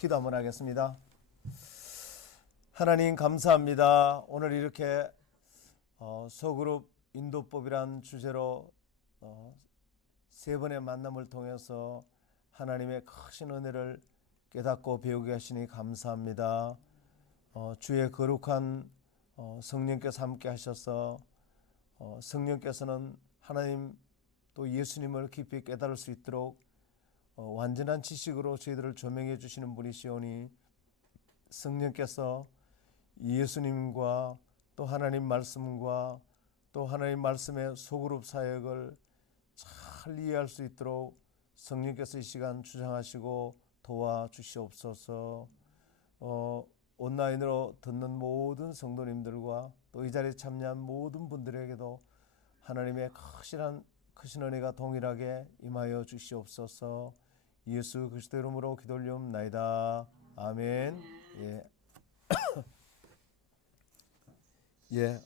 기도 한번 하겠습니다. 하나님 감사합니다. 오늘 이렇게 소그룹 인도법이란 주제로 세 번의 만남을 통해서 하나님의 크신 은혜를 깨닫고 배우게 하시니 감사합니다. 주의 거룩한 성령께서 함께 하셔서 성령께서는 하나님 또 예수님을 깊이 깨달을 수 있도록 완전한 지식으로 저희들을 조명해 주시는 분이시오니 성령께서 예수님과 또 하나님 말씀과 또 하나님 말씀의 소그룹 사역을 잘 이해할 수 있도록 성령께서 이 시간 주장하시고 도와주시옵소서. 온라인으로 듣는 모든 성도님들과 또 이 자리에 참여한 모든 분들에게도 하나님의 크신 은혜가 동일하게 임하여 주시옵소서. 예수 그리스도 이름으로 기도 올리옵나이다. 아멘. 예. 예.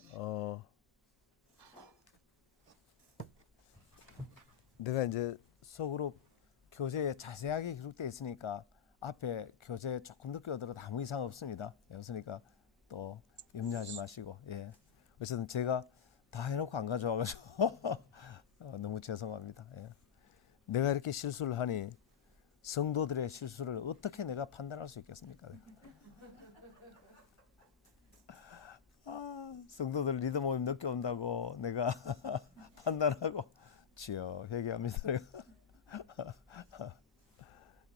내가 이제 소그룹 교재에 자세하게 기록되어 있으니까 앞에 교재 조금 늦게 오더라도 아무 이상 없습니다. 없으니까 또 염려하지 마시고. 예. 어쨌든 제가 다 해놓고 안 가져와가지고 너무 죄송합니다. 예. 내가 이렇게 실수를 하니 성도들의 실수를 어떻게 내가 판단할 수 있겠습니까? 성도들 리더 모임 늦게 온다고 내가 판단하고 주여 회개합니다.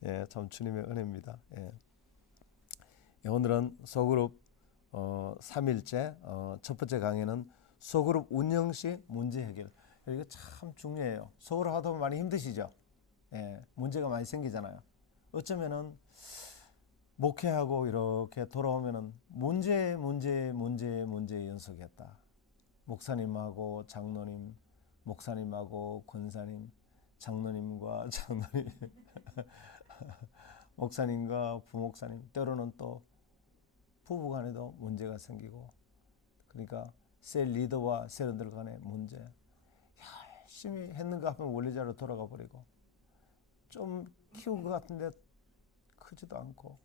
예, 참 주님의 은혜입니다. 예. 오늘은 소그룹 3일째 첫 번째 강의는 소그룹 운영 시 문제 해결. 이거 참 중요해요. 소그룹 하다 보면 많이 힘드시죠? 예, 문제가 많이 생기잖아요. 어쩌면은 목회하고 이렇게 돌아오면은 문제 연속이었다. 목사님하고 장로님, 목사님하고 권사님, 장로님과 장로님, 목사님과 부목사님, 때로는 또 부부간에도 문제가 생기고, 그러니까 셀 리더와 셀원들 간의 문제. 열심히 했는가 하면 원래자로 돌아가 버리고, 좀 키운 것 같은데 크지도 않고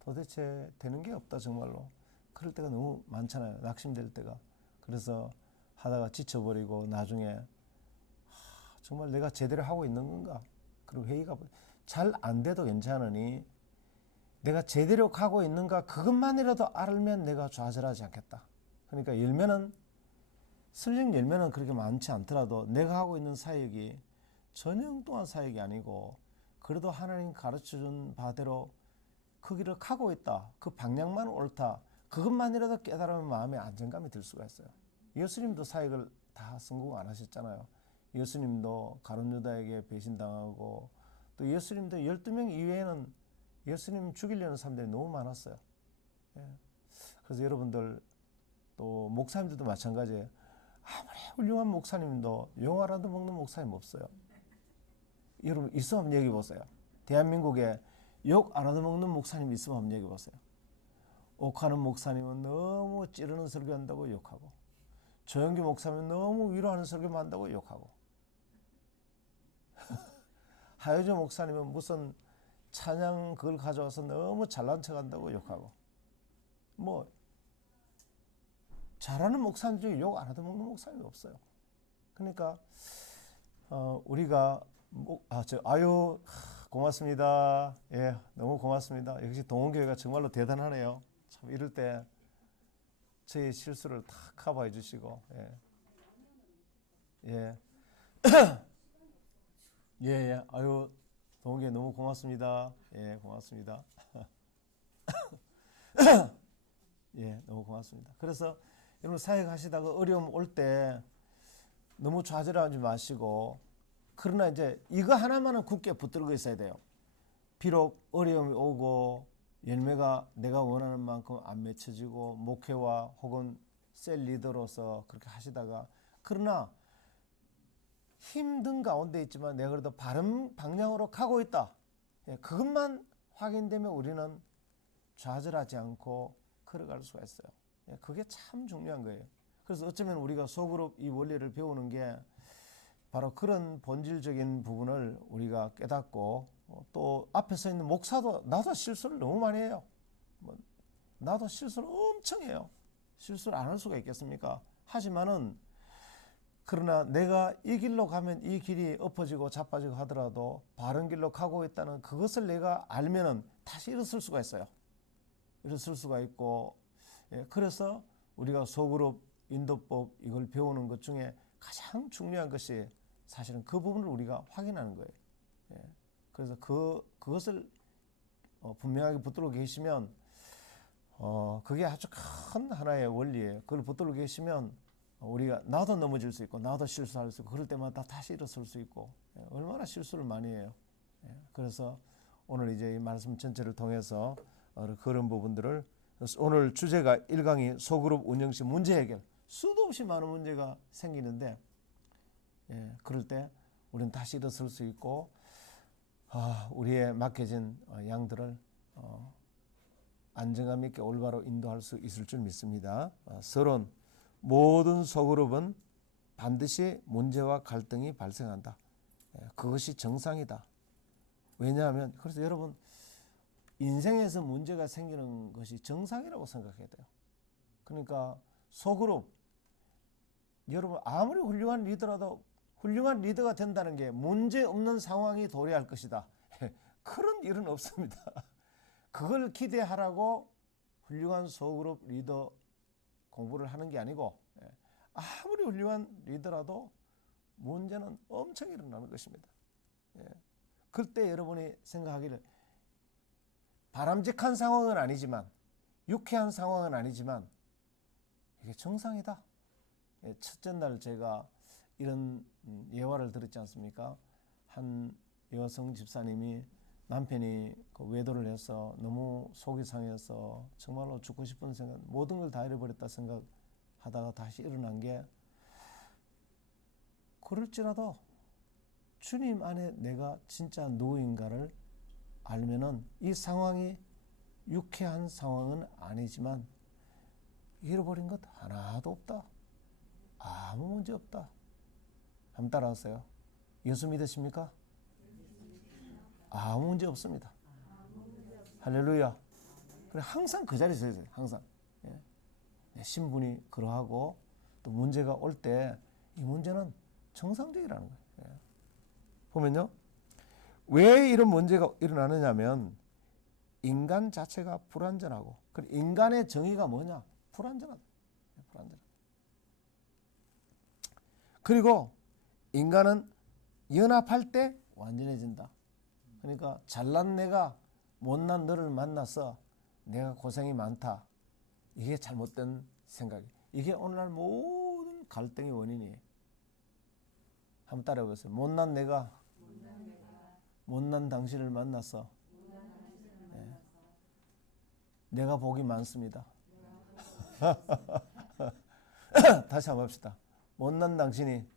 도대체 되는 게 없다 정말로. 그럴 때가 너무 많잖아요. 낙심될 때가. 그래서 하다가 지쳐버리고 나중에 정말 내가 제대로 하고 있는 건가? 그리고 회의가 잘 안 돼도 괜찮으니 내가 제대로 가고 있는가 그것만이라도 알면 내가 좌절하지 않겠다. 그러니까 설령 열매는 그렇게 많지 않더라도 내가 하고 있는 사역이 전혀 엉뚱한 사역이 아니고 그래도 하나님 가르쳐준 바대로 그 길을 가고 있다. 그 방향만 옳다. 그것만이라도 깨달으면 마음에 안정감이 들 수가 있어요. 예수님도 사역을 다 성공 안 하셨잖아요. 예수님도 가룟 유다에게 배신당하고 또 예수님도 12명 이외에는 예수님 죽이려는 사람들이 너무 많았어요. 예. 그래서 여러분들 또 목사님들도 마찬가지예요. 아무리 훌륭한 목사님도 용화라도 먹는 목사님 없어요. 여러분 있으면 한번 얘기해 보세요. 대한민국에 욕 안 얻어먹는 목사님 있으면 한번 얘기해 보세요. 옥하는 목사님은 너무 찌르는 설교한다고 욕하고, 조영기 목사님은 너무 위로하는 설교만 한다고 욕하고, 하여주 목사님은 무슨 찬양 그걸 가져와서 너무 잘난 척한다고 욕하고, 뭐 잘하는 목사님 중에 욕 안 얻어먹는 목사님이 없어요. 그러니까 우리가 고맙습니다. 예, 너무 고맙습니다. 역시 동원교회가 정말로 대단하네요. 참 이럴 때 저희 실수를 다 커버해 주시고, 예, 예, 예, 동원교회 너무 고맙습니다. 예, 고맙습니다. 예, 너무 고맙습니다. 그래서 여러분 사역하시다가 어려움 올 때 너무 좌절하지 마시고, 그러나 이제 이거 하나만은 굳게 붙들고 있어야 돼요. 비록 어려움이 오고 열매가 내가 원하는 만큼 안 맺혀지고 목회와 혹은 셀 리더로서 그렇게 하시다가, 그러나 힘든 가운데 있지만 내가 그래도 바른 방향으로 가고 있다. 그것만 확인되면 우리는 좌절하지 않고 걸어갈 수가 있어요. 그게 참 중요한 거예요. 그래서 어쩌면 우리가 소그룹 이 원리를 배우는 게 바로 그런 본질적인 부분을 우리가 깨닫고 또 앞에 서 있는 목사도 나도 실수를 너무 많이 해요. 나도 실수를 엄청 해요. 실수를 안 할 수가 있겠습니까? 하지만은 그러나 내가 이 길로 가면 이 길이 엎어지고 자빠지고 하더라도 바른 길로 가고 있다는 그것을 내가 알면은 다시 일어설 수가 있어요. 일어설 수가 있고, 그래서 우리가 소그룹 인도법 이걸 배우는 것 중에 가장 중요한 것이 사실은 그 부분을 우리가 확인하는 거예요. 그래서 그것을 분명하게 붙들고 계시면 그게 아주 큰 하나의 원리예요. 그걸 붙들고 계시면 우리가 나도 넘어질 수 있고 나도 실수할 수 있고 그럴 때마다 다시 일어설 수 있고 얼마나 실수를 많이 해요. 그래서 오늘 이제 이 말씀 전체를 통해서 그런 부분들을 오늘 주제가 1강이 소그룹 운영 시 문제 해결. 수도 없이 많은 문제가 생기는데 그럴 때 우리는 다시 일어설 수 있고 우리의 맡겨진 양들을 안정감 있게 올바로 인도할 수 있을 줄 믿습니다. 서론 모든 소그룹은 반드시 문제와 갈등이 발생한다. 그것이 정상이다. 왜냐하면 그래서 여러분 인생에서 문제가 생기는 것이 정상이라고 생각해야 돼요. 그러니까 소그룹 여러분 아무리 훌륭한 리더라도 훌륭한 리더가 된다는 게 문제 없는 상황이 도래할 것이다. 그런 일은 없습니다. 그걸 기대하라고 훌륭한 소그룹 리더 공부를 하는 게 아니고 아무리 훌륭한 리더라도 문제는 엄청 일어나는 것입니다. 그때 여러분이 생각하기를 바람직한 상황은 아니지만 유쾌한 상황은 아니지만 이게 정상이다. 첫째 날 제가 이런 예화를 들었지 않습니까? 한 여성 집사님이 남편이 외도를 해서 너무 속이 상해서 정말로 죽고 싶은 생각, 모든 걸 다 잃어버렸다 생각하다가 다시 일어난 게 그럴지라도 주님 안에 내가 진짜 누구인가를 알면은 이 상황이 유쾌한 상황은 아니지만 잃어버린 것 하나도 없다. 아무 문제 없다. 한번 따라하세요. 예수 믿으십니까? 아무 문제 없습니다. 할렐루야. 그래 항상 그 자리에 서 있어요. 항상. 내 신분이 그러하고 또 문제가 올 때 이 문제는 정상적이라는 거예요. 보면요. 왜 이런 문제가 일어나느냐면 인간 자체가 불완전하고 인간의 정의가 뭐냐? 불완전하다. 불완전하다. 그리고 인간은 연합할 때 완전해진다. 그러니까 잘난 내가 못난 너를 만나서 내가 고생이 많다. 이게 잘못된 생각이에요. 이게 오늘날 모든 갈등의 원인이에요. 한번 따라해보세요. 못난 내가 못난 당신을 만나서 내가 복이 많습니다. 다시 한번 합시다. 못난 당신이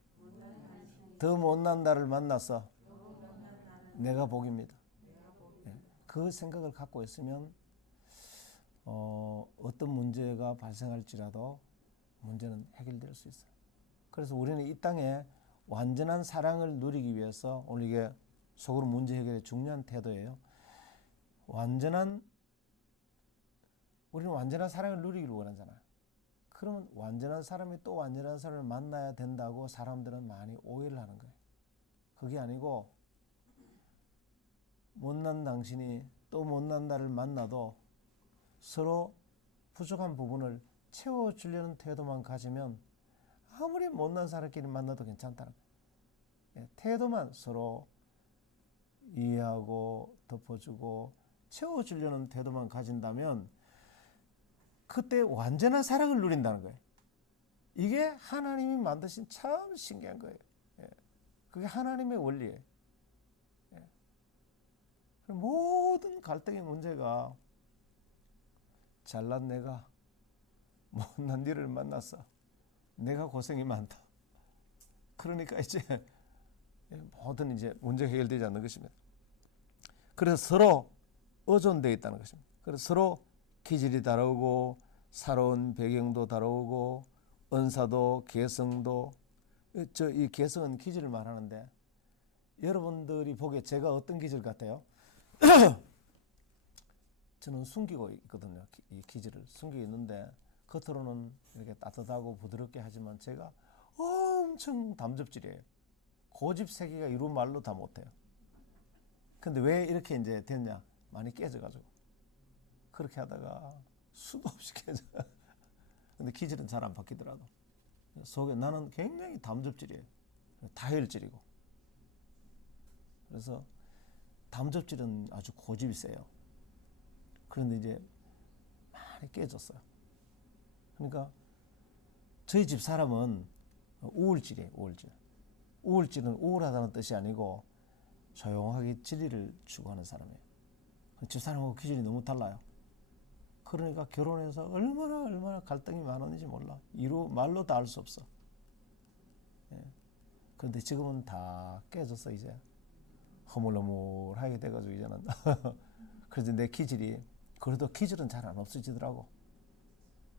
더 못난 나를 만나서 내가 복입니다. 그 생각을 갖고 있으면 어떤 문제가 발생할지라도 문제는 해결될 수 있어요. 그래서 우리는 이 땅에 완전한 사랑을 누리기 위해서 오늘 이게 속으로 문제 해결의 중요한 태도예요. 우리는 완전한 사랑을 누리기를 원하잖아요. 그러면 완전한 사람이 또 완전한 사람을 만나야 된다고 사람들은 많이 오해를 하는 거예요. 그게 아니고 못난 당신이 또 못난 나를 만나도 서로 부족한 부분을 채워주려는 태도만 가지면 아무리 못난 사람끼리 만나도 괜찮다는 거예요. 태도만 서로 이해하고 덮어주고 채워주려는 태도만 가진다면 그때 완전한 사랑을 누린다는 거예요. 이게 하나님이 만드신 참 신기한 거예요. 그게 하나님의 원리예요. 모든 갈등의 문제가 잘난 내가 못난 니를 만났어. 내가 고생이 많다. 그러니까 이제 모든 이제 문제가 해결되지 않는 것입니다. 그래서 서로 의존되어 있다는 것입니다. 그래서 서로 기질이 다르고 살아온 배경도 다르고 은사도 개성도 저 이 개성은 기질을 말하는데 여러분들이 보기에 제가 어떤 기질 같아요? 저는 숨기고 있거든요. 이 기질을 숨기고 있는데 겉으로는 이렇게 따뜻하고 부드럽게 하지만 제가 엄청 담접질이에요. 고집세기가 이루 말로 다 못해요. 근데 왜 이렇게 이제 됐냐? 많이 깨져가지고 그렇게 하다가 수도 없이 깨져. 근데 기질은 잘 안 바뀌더라도 속에 나는 굉장히 담접질이에요. 다혈질이고. 그래서 담접질은 아주 고집이 세요. 그런데 이제 많이 깨졌어요. 그러니까 저희 집 사람은 우울질이에요. 우울질. 우울질은 우울하다는 뜻이 아니고 조용하게 진리를 추구하는 사람이에요. 집 사람하고 기질이 너무 달라요. 그러니까 결혼해서 얼마나 갈등이 많았는지 몰라. 말로 다 알 수 없어. 예. 그런데 지금은 다 깨졌어. 이제 허물허물하게 돼가지고 이제는 그래서 내 기질이 그래도 기질은 잘 안 없어지더라고.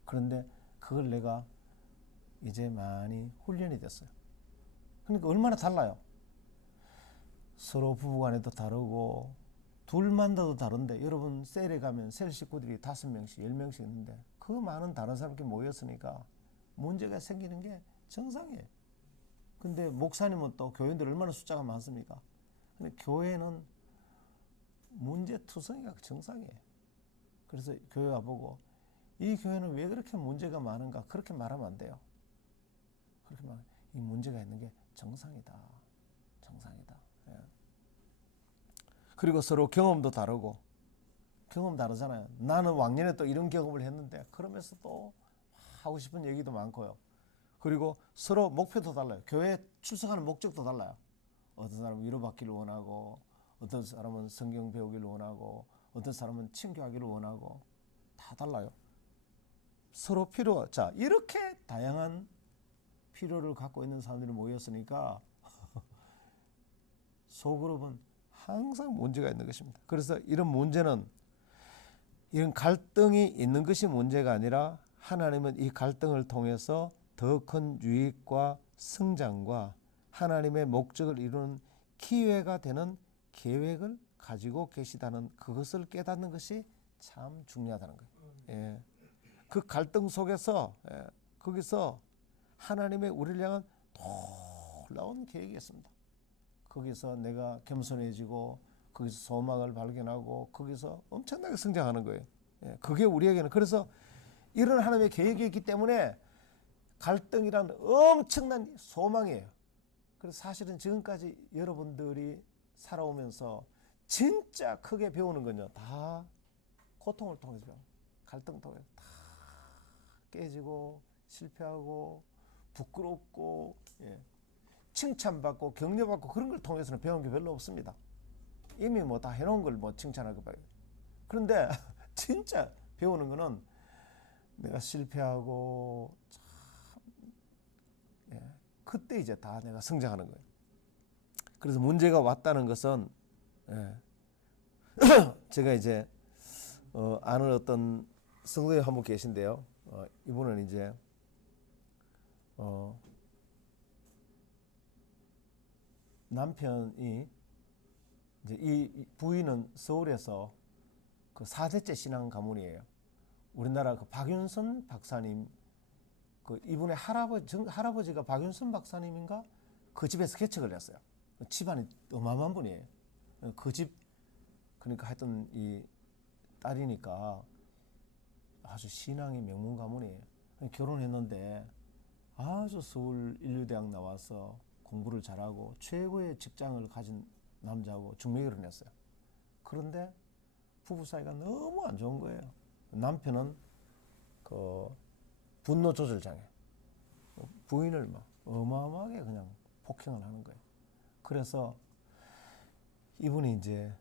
그런데 그걸 내가 이제 많이 훈련이 됐어요. 그러니까 얼마나 달라요. 서로 부부간에도 다르고 둘만나도 다른데 여러분 셀에 가면 셀 식구들이 5명씩 10명씩 있는데 그 많은 다른 사람들이 모였으니까 문제가 생기는 게 정상이에요. 근데 목사님은 또 교인들 얼마나 숫자가 많습니까? 근데 교회는 문제투성이가 정상이에요. 그래서 교회 와보고 이 교회는 왜 그렇게 문제가 많은가 그렇게 말하면 안 돼요. 그렇게 말하면 이 문제가 있는 게 정상이다. 정상이다. 예. 그리고 서로 경험도 다르고 경험 다르잖아요. 나는 왕년에 또 이런 경험을 했는데 그러면서 또 하고 싶은 얘기도 많고요. 그리고 서로 목표도 달라요. 교회에 출석하는 목적도 달라요. 어떤 사람은 위로받기를 원하고 어떤 사람은 성경 배우기를 원하고 어떤 사람은 친교하기를 원하고 다 달라요. 서로 필요. 자, 이렇게 다양한 필요를 갖고 있는 사람들이 모였으니까 소그룹은 항상 문제가 있는 것입니다. 그래서 이런 문제는 이런 갈등이 있는 것이 문제가 아니라 하나님은 이 갈등을 통해서 더 큰 유익과 성장과 하나님의 목적을 이루는 기회가 되는 계획을 가지고 계시다는 그것을 깨닫는 것이 참 중요하다는 거예요. 예. 그 갈등 속에서 거기서 하나님의 우리를 향한 놀라운 계획이 있습니다. 거기서 내가 겸손해지고 거기서 소망을 발견하고 거기서 엄청나게 성장하는 거예요. 예. 그게 우리에게는 그래서 이런 하나님의 계획이 있기 때문에 갈등이란 엄청난 소망이에요. 그래서 사실은 지금까지 여러분들이 살아오면서 진짜 크게 배우는 건요. 다 고통을 통해서 배워요. 갈등 통해서 다 깨지고 실패하고 부끄럽고 칭찬받고 격려받고 그런 걸 통해서는 배운 게 별로 없습니다. 이미 뭐 다 해놓은 걸 뭐 칭찬할 거 봐요. 그런데 진짜 배우는 거는 내가 실패하고 그때 이제 다 내가 성장하는 거예요. 그래서 문제가 왔다는 것은 제가 이제 아는 어떤 성도님 한 분 계신데요. 이분은 이제 남편이 이제 이 부인은 서울에서 그 4대째 신앙 가문이에요. 우리나라 그 박윤선 박사님 그 이분의 할아버지가 박윤선 박사님인가 그 집에서 개척을 했어요. 집안이 어마어마한 분이에요. 그 집 그러니까 하여튼 이 딸이니까 아주 신앙의 명문 가문이에요. 결혼했는데 아주 서울 인류대학 나와서 공부를 잘하고 최고의 직장을 가진 남자하고 중매 결혼했어요. 그런데 부부 사이가 너무 안 좋은 거예요. 남편은 그 분노 조절 장애, 부인을 막 어마어마하게 그냥 폭행을 하는 거예요. 그래서 이분이 이제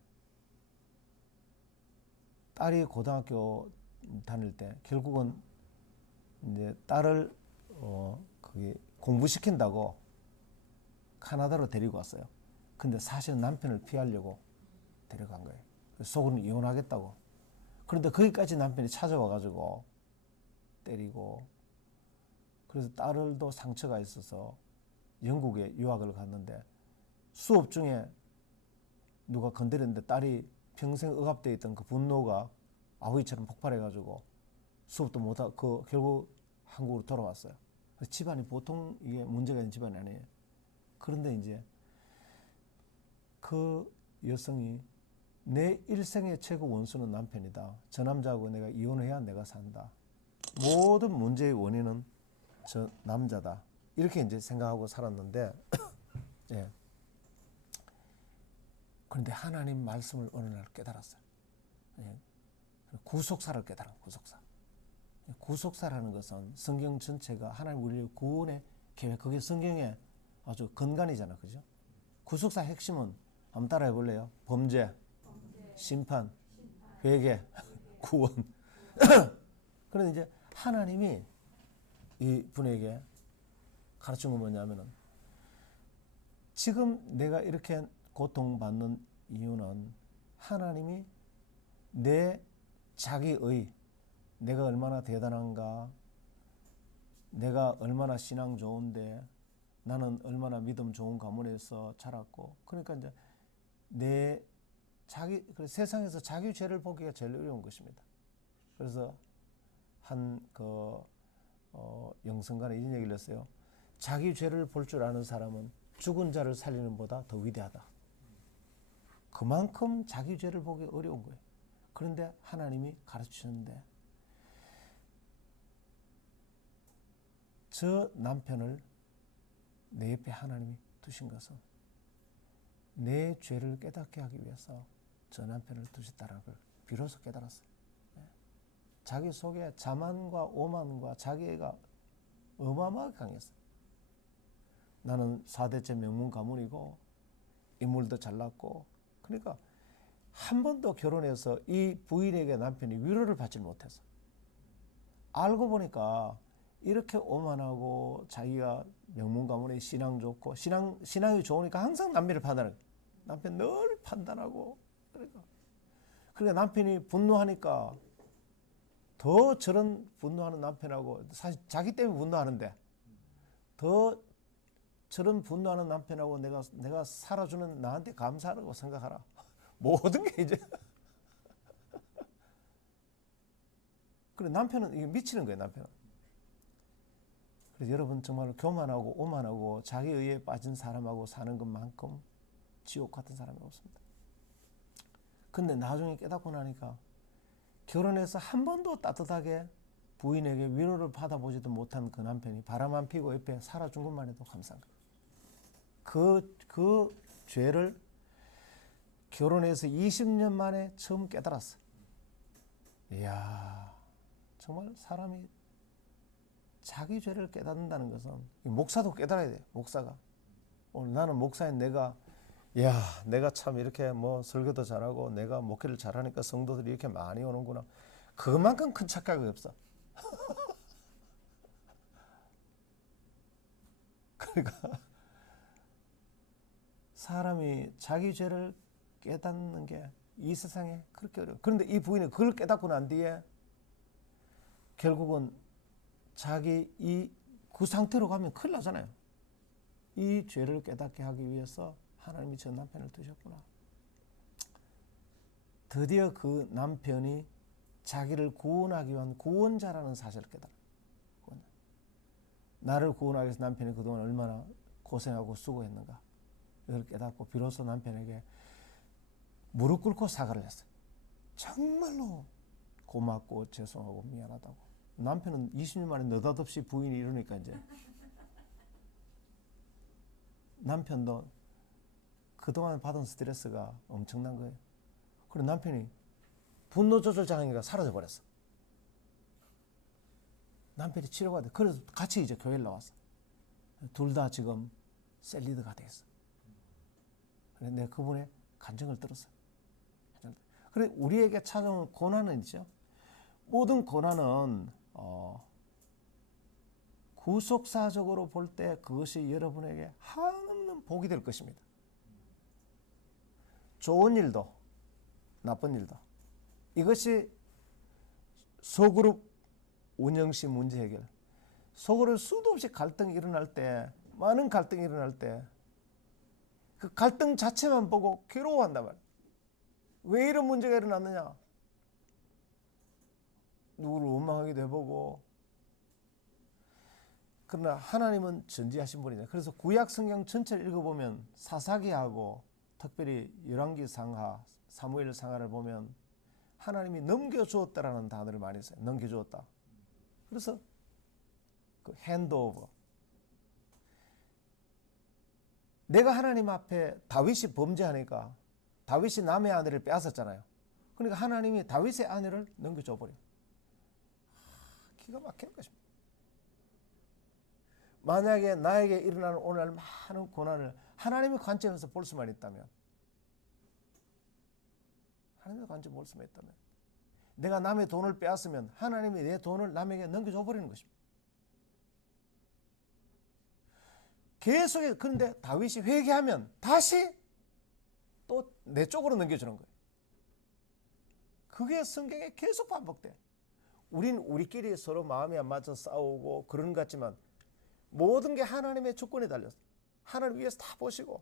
딸이 고등학교 다닐 때 결국은 이제 딸을 거기 공부시킨다고 카나다로 데리고 왔어요. 근데 사실은 남편을 피하려고 데려간 거예요. 속으로는 이혼하겠다고. 그런데 거기까지 남편이 찾아와가지고 때리고 그래서 딸도 상처가 있어서 영국에 유학을 갔는데 수업 중에 누가 건드렸는데 딸이 평생 억압되어 있던 그 분노가 아버지처럼 폭발해가지고 수업도 못하고 결국 한국으로 돌아왔어요. 집안이 보통 이게 문제가 있는 집안이 아니에요. 그런데 이제 그 여성이 내 일생의 최고 원수는 남편이다. 저 남자하고 내가 이혼해야 내가 산다. 모든 문제의 원인은 저 남자다. 이렇게 이제 생각하고 살았는데, 예. 그런데 하나님 말씀을 어느 날 깨달았어요. 예. 구속사를 깨달은 구속사. 구속사라는 것은 성경 전체가 하나님 우리를 구원의 계획, 그게 성경의 아주 근간이잖아, 그죠? 구속사 핵심은 한번 따라해 볼래요? 범죄, 심판, 회개, 구원. 그런데 이제 하나님이 이 분에게 가르친 건 뭐냐면은 지금 내가 이렇게 고통받는 이유는 하나님이 내 자기의 내가 얼마나 대단한가, 내가 얼마나 신앙 좋은데, 나는 얼마나 믿음 좋은 가문에서 자랐고, 그러니까 이제 내 자기 세상에서 자기 죄를 보기가 제일 어려운 것입니다. 그래서 한 영성간에 이런 얘기를 했어요. 자기 죄를 볼 줄 아는 사람은 죽은 자를 살리는 보다 더 위대하다. 그만큼 자기 죄를 보기 어려운 거예요. 그런데 하나님이 가르치는데 저 남편을 내 옆에 하나님이 두신 것은 내 죄를 깨닫게 하기 위해서 저 남편을 두셨다는 걸 비로소 깨달았어요. 자기 속에 자만과 오만과 자기애가 어마어마하게 강했어요. 나는 4대째 명문 가문이고 인물도 잘났고, 그러니까 한 번도 결혼해서 이 부인에게 남편이 위로를 받지 못해서 알고 보니까 이렇게 오만하고 자기가 명문 가문에 신앙 좋고 신앙이 좋으니까 항상 남편을 판단하고, 남편 늘 판단하고, 그러니까 남편이 분노하니까 더 저런 분노하는 남편하고, 사실 자기 때문에 분노하는데 더 저런 분노하는 남편하고 내가 살아주는 나한테 감사하라고 생각하라. 모든 게 이제 그래 남편은 이게 미치는 거예요. 남편은. 그래서 여러분 정말 교만하고 오만하고 자기의에 빠진 사람하고 사는 것만큼 지옥 같은 사람이 없습니다. 근데 나중에 깨닫고 나니까 결혼해서 한 번도 따뜻하게 부인에게 위로를 받아보지도 못한 그 남편이 바람만 피고 옆에 살아준 것만 해도 감사한 거예요. 그 죄를 결혼해서 20년 만에 처음 깨달았어요. 이야, 정말 사람이 자기 죄를 깨닫는다는 것은, 목사도 깨달아야 돼요. 목사가. 오늘 나는 목사인 내가 참 이렇게 뭐 설교도 잘하고 내가 목회를 잘하니까 성도들이 이렇게 많이 오는구나. 그만큼 큰 착각이 없어. 그러니까 사람이 자기 죄를 깨닫는 게 이 세상에 그렇게 어려워. 그런데 이 부인은 그걸 깨닫고 난 뒤에 결국은 그 상태로 가면 큰일 나잖아요. 이 죄를 깨닫게 하기 위해서 하나님이 저 남편을 두셨구나. 드디어 그 남편이 자기를 구원하기 위한 구원자라는 사실을 깨달아요. 나를 구원하기 위해서 남편이 그동안 얼마나 고생하고 수고했는가. 이걸 깨닫고 비로소 남편에게 무릎 꿇고 사과를 했어요. 정말로 고맙고 죄송하고 미안하다고. 남편은 20년 만에 느닷없이 부인이 이러니까 이제 남편도 그동안 받은 스트레스가 엄청난 거예요. 그리고 남편이 분노 조절 장애가 사라져 버렸어. 남편이 치료가 돼. 그래서 같이 이제 교회를 나왔어. 둘 다 지금 셀리드가 됐어. 그래서 내가 그분의 간증을 들었어요. 그래 우리에게 찾아온 고난은 있죠. 모든 고난은 구속사적으로 볼 때 그것이 여러분에게 한없는 복이 될 것입니다. 좋은 일도 나쁜 일도. 이것이 소그룹 운영시 문제 해결. 소그룹 수도 없이 갈등이 일어날 때 많은 갈등이 일어날 때 그 갈등 자체만 보고 괴로워한단 말이에요. 왜 이런 문제가 일어났느냐? 누구를 원망하기도 해보고. 그러나 하나님은 전지하신 분이다. 그래서 구약 성경 전체를 읽어보면 사사기하고 특별히 열왕기상하, 사무엘상하를 보면 하나님이 넘겨주었다라는 단어를 많이 써요. 넘겨주었다. 그래서 그 핸드오버. 내가 하나님 앞에 다윗이 범죄하니까 다윗이 남의 아내를 빼앗았잖아요. 그러니까 하나님이 다윗의 아내를 넘겨줘 버려요. 기가 막히는 것입니다. 만약에 나에게 일어나는 오늘 많은 고난을 하나님의 관점에서 볼 수만 있다면, 하나님의 관점에서 볼 수만 있다면, 내가 남의 돈을 빼앗으면 하나님이 내 돈을 남에게 넘겨줘 버리는 것입니다. 계속. 그런데 다윗이 회개하면 다시 또 내 쪽으로 넘겨주는 거예요. 그게 성경에 계속 반복돼. 우리끼리 서로 마음이 안 맞아 싸우고 그런 것 같지만 모든 게 하나님의 주권에 달렸어. 하나님 위에서 다 보시고.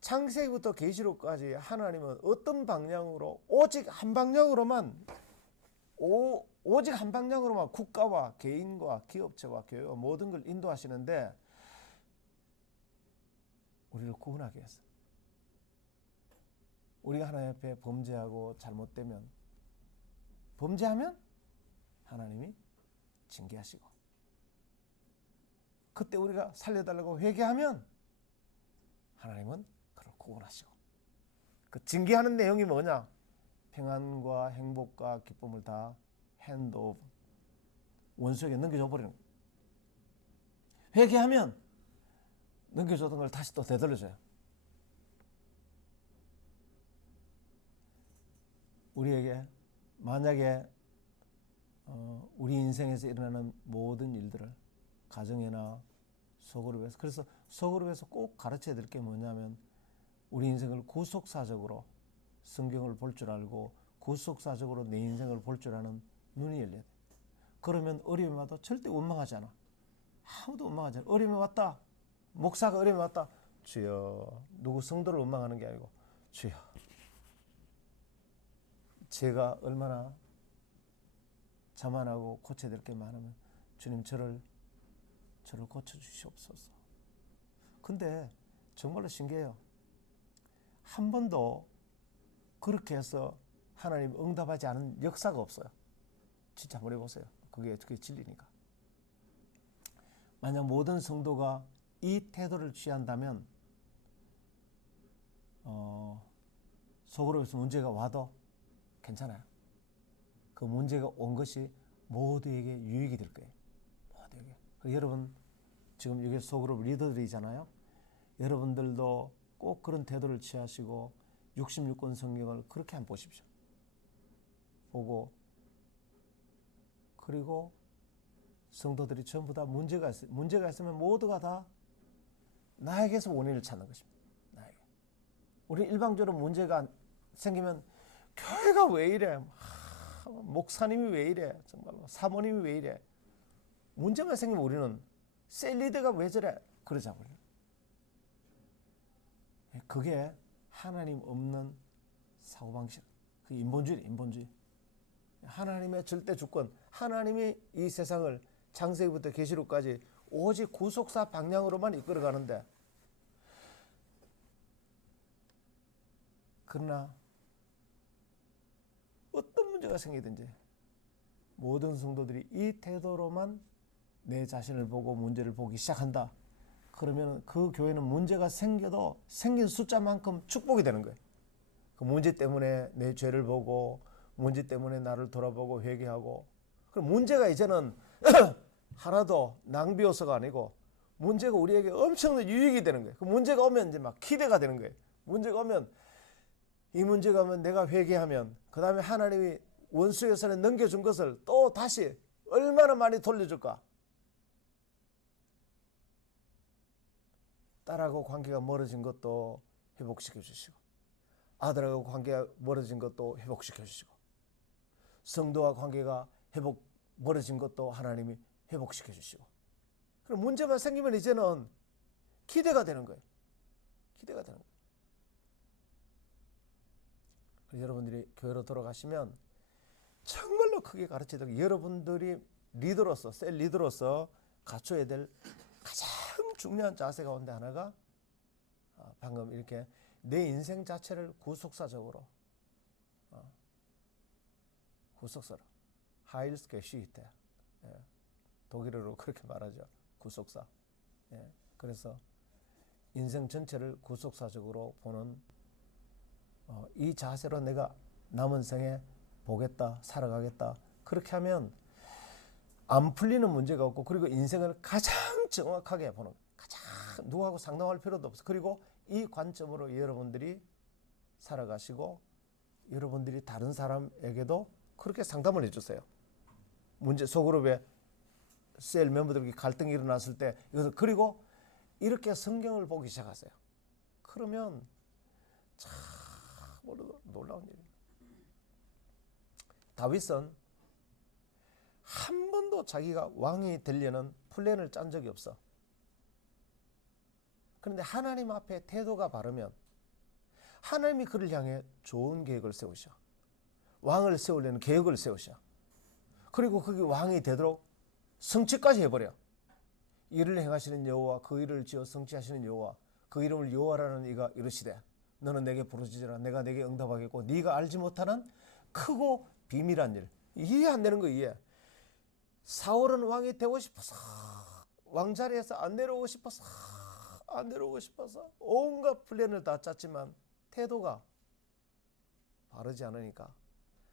창세기부터 계시록까지 하나님은 어떤 방향으로 오직 한 방향으로만 오직 한 방향으로만 국가와 개인과 기업체와 교회와 모든 걸 인도하시는데 우리를 구원하기 위해서. 우리가 하나님 앞에 범죄하고 잘못되면 범죄하면 하나님이 징계하시고 그때 우리가 살려달라고 회개하면 하나님은 그를 구원하시고 그 징계하는 내용이 뭐냐? 평안과 행복과 기쁨을 다 핸드오브 원수에게 넘겨줘 버리는 거예요. 회개하면 넘겨줬던 걸 다시 또 되돌려줘요. 우리에게 만약에 우리 인생에서 일어나는 모든 일들을 가정이나 소그룹에서, 그래서 소그룹에서 꼭 가르쳐야 될 게 뭐냐면 우리 인생을 구속사적으로 성경을 볼 줄 알고 구속사적으로 내 인생을 볼 줄 아는 눈이 열려야 돼. 그러면 어려움이 와도 절대 원망하지 않아. 아무도 원망하지 않아. 어려움이 왔다. 목사가 어려움이 왔다. 주여. 누구 성도를 원망하는 게 아니고 주여. 제가 얼마나 자만하고 고쳐야 될 게 많으면 주님 저를 고쳐주시옵소서. 근데 정말로 신기해요. 한 번도 그렇게 해서 하나님 응답하지 않은 역사가 없어요. 진짜 한번 해보세요. 그게 진리니까. 만약 모든 성도가 이 태도를 취한다면 소그룹에서 문제가 와도 괜찮아요. 그 문제가 온 것이 모두에게 유익이 될 거예요. 모두에게. 여러분 지금 여기 소그룹 리더들이잖아요. 여러분들도 꼭 그런 태도를 취하시고 66권 성경을 그렇게 한번 보십시오. 보고 그리고 성도들이 전부 다 문제가 있으면 모두가 다 나에게서 원인을 찾는 것입니다. 나에게. 우리 일방적으로 문제가 생기면 교회가 왜 이래? 목사님이 왜 이래? 정말로 사모님이 왜 이래? 문제만 생기면 우리는 셀리드가 왜 저래? 그러자고요. 그게 하나님 없는 사고방식. 그 인본주의. 하나님의 절대 주권. 하나님이 이 세상을 창세기부터 계시록까지 오직 구속사 방향으로만 이끌어가는데 그러나 어떤 문제가 생기든지 모든 성도들이 이 태도로만 내 자신을 보고 문제를 보기 시작한다. 그러면 그 교회는 문제가 생겨도 생긴 숫자만큼 축복이 되는 거예요. 그 문제 때문에 내 죄를 보고 문제 때문에 나를 돌아보고 회개하고 그럼 문제가 이제는 하나도 낭비요소가 아니고 문제가 우리에게 엄청난 유익이 되는 거예요. 그 문제가 오면 이제 막 기대가 되는 거예요. 문제가 오면 이 문제가 오면 내가 회개하면 그 다음에 하나님이 원수의 손에 넘겨준 것을 또 다시 얼마나 많이 돌려줄까. 딸하고 관계가 멀어진 것도 회복시켜 주시고 아들하고 관계가 멀어진 것도 회복시켜 주시고 성도와 관계가 멀어진 것도 하나님이 회복시켜 주시고 그럼 문제만 생기면 이제는 기대가 되는 거예요. 기대가 되는 거예요. 여러분들이 교회로 돌아가시면 정말로 크게 가르치도록 여러분들이 리더로서, 셀 리더로서 갖춰야 될 가장 중요한 자세 가운데 하나가 방금 이렇게 내 인생 자체를 구속사적으로 구속사로 하일스케시히테, 독일어로 그렇게 말하죠. 구속사. 그래서 인생 전체를 구속사적으로 보는 이 자세로 내가 남은 생에 보겠다, 살아가겠다. 그렇게 하면 안 풀리는 문제가 없고, 그리고 인생을 가장 정확하게 보는, 가장 누구하고 상담할 필요도 없어. 그리고 이 관점으로 여러분들이 살아가시고 여러분들이 다른 사람에게도 그렇게 상담을 해주세요. 문제 소그룹에 셀 멤버들에게 갈등이 일어났을 때 이것을, 그리고 이렇게 성경을 보기 시작하세요. 그러면 참 놀라운 일입니다. 다윗은 한 번도 자기가 왕이 되려는 플랜을 짠 적이 없어. 그런데 하나님 앞에 태도가 바르면 하나님이 그를 향해 좋은 계획을 세우셔. 왕을 세우려는 계획을 세우셔. 그리고 그게 왕이 되도록 성취까지 해버려. 이를 행하시는 여호와, 그 일을 지어 성취하시는 여호와, 그 이름을 여호와라는 이가 이르시되 너는 내게 부르짖으라. 내가 내게 응답하겠고 네가 알지 못하는 크고 비밀한 일. 이해 안 되는 거 이해. 사울은 왕이 되고 싶어서, 왕자리에서 안 내려오고 싶어서, 온갖 플랜을 다 짰지만 태도가 바르지 않으니까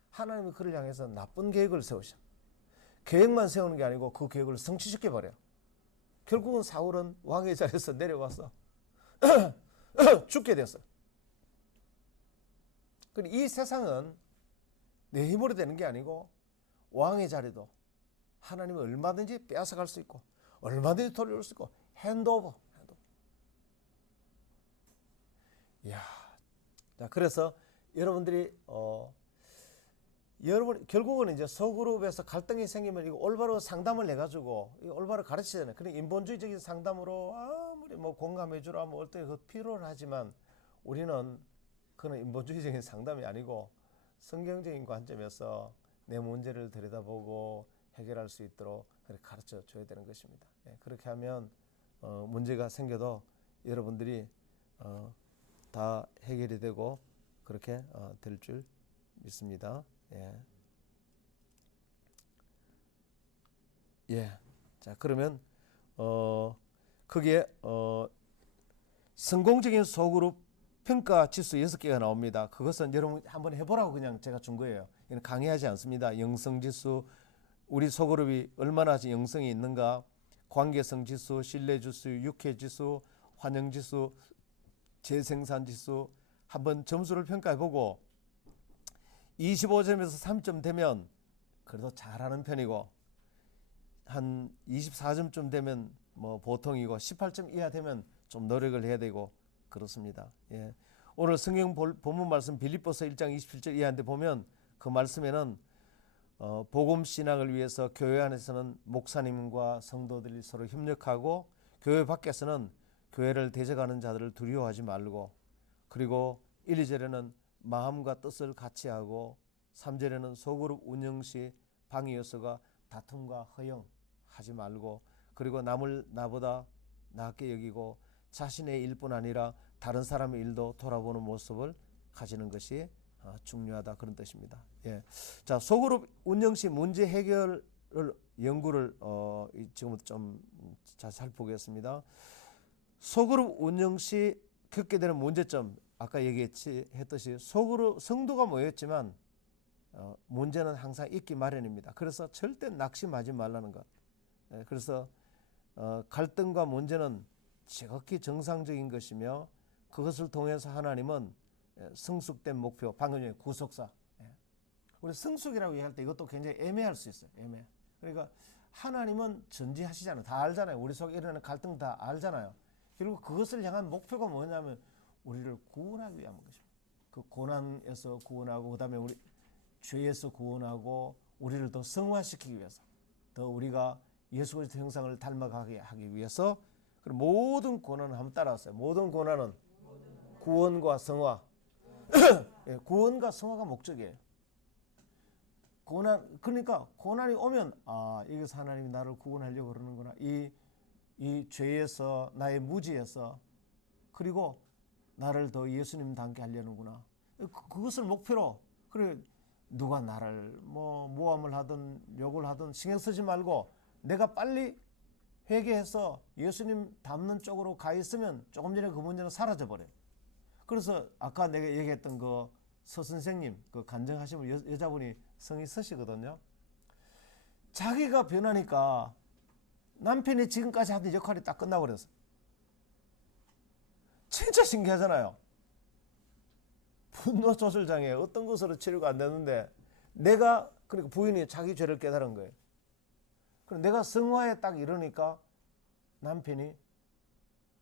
하나님이 그를 향해서 나쁜 계획을 세우셔. 계획만 세우는 게 아니고 그 계획을 성취시켜버려. 결국은 사울은 왕의 자리에서 내려와서 죽게 됐어요. 이 세상은 내 힘으로 되는 게 아니고 왕의 자리도 하나님은 얼마든지 빼앗아갈 수 있고 얼마든지 돌려올 수 있고 핸드오버. 이야, 자, 그래서 여러분들이 여러분 결국은 이제 소그룹에서 갈등이 생기면 이거 올바로 상담을 해가지고 이거 올바로 가르치잖아요. 그런 인본주의적인 상담으로 아무리 뭐 공감해주라 뭐 어떤 그 필요는 하지만 우리는 그런 인본주의적인 상담이 아니고 성경적인 관점에서 내 문제를 들여다보고 해결할 수 있도록 가르쳐 줘야 되는 것입니다. 그렇게 하면 문제가 생겨도 여러분들이 다 해결이 되고 그렇게 될 줄 믿습니다. 자, 그러면 거기에 성공적인 소그룹 평가 지수 6개가 나옵니다. 그것은 여러분 한번 해보라고 그냥 제가 준 거예요. 이건 강의하지 않습니다. 영성 지수, 우리 소그룹이 얼마나 영성이 있는가, 관계성 지수, 신뢰 지수, 유쾌 지수, 환영 지수, 재생산 지수 한번 점수를 평가해보고 25점에서 3점 되면 그래도 잘하는 편이고 한 24점쯤 되면 뭐 보통이고 18점 이하 되면 좀 노력을 해야 되고 그렇습니다. 오늘 성경 본문 말씀 빌립보서 1장 27절 이하인데 보면 그 말씀에는 복음 신앙을 위해서 교회 안에서는 목사님과 성도들이 서로 협력하고 교회 밖에서는 교회를 대적하는 자들을 두려워하지 말고, 그리고 1, 2절에는 마음과 뜻을 같이 하고 3절에는 소그룹 운영 시 방해 요소가 다툼과 허용하지 말고, 그리고 남을 나보다 낫게 여기고 자신의 일뿐 아니라 다른 사람의 일도 돌아보는 모습을 가지는 것이 중요하다, 그런 뜻입니다. 자, 소그룹 운영 시 문제 해결을 연구를 지금부터 좀 잘 살펴보겠습니다. 소그룹 운영 시 겪게 되는 문제점, 아까 얘기했듯이 소그룹 성도가 모였지만 문제는 항상 있기 마련입니다. 그래서 절대 낙심하지 말라는 것. 그래서 갈등과 문제는 지극히 정상적인 것이며 그것을 통해서 하나님은 성숙된 목표, 방금 전에 구속사. 우리 성숙이라고 얘기할 때 이것도 굉장히 애매할 수 있어요. 그러니까 하나님은 전지하시잖아요. 다 알잖아요. 우리 속에 일어나는 갈등 다 알잖아요. 결국 그것을 향한 목표가 뭐냐면 우리를 구원하기 위한 것입니다. 그 고난에서 구원하고, 그 다음에 우리 죄에서 구원하고, 우리를 더 성화시키기 위해서, 더 우리가 예수 그리스도 형상을 닮아가게 하기 위해서 그럼 모든 고난은 한번 따라왔어요. 모든 고난은 구원과 성화. 예, 구원과 성화가 목적이에요. 그러니까 고난이 오면 이것서 하나님이 나를 구원하려고 그러는구나. 이 죄에서, 나의 무지에서, 그리고 나를 더 예수님 닮게 하려는구나. 그것을 목표로, 그래, 누가 나를 모함을 하든 욕을 하든 신경 쓰지 말고 내가 빨리 회개해서 예수님 닮는 쪽으로 가 있으면 조금 전에 그 문제는 사라져 버려요. 그래서 아까 내가 얘기했던 그 서선생님, 그 간증하시면 여자분이 성이 서시거든요. 자기가 변하니까 남편이 지금까지 하던 역할이 딱 끝나버렸어. 진짜 신기하잖아요. 분노 조절장애 어떤 것으로 치료가 안 되는데 내가, 그러니까 부인이 자기 죄를 깨달은 거예요. 그럼 내가 성화에 딱 이러니까 남편이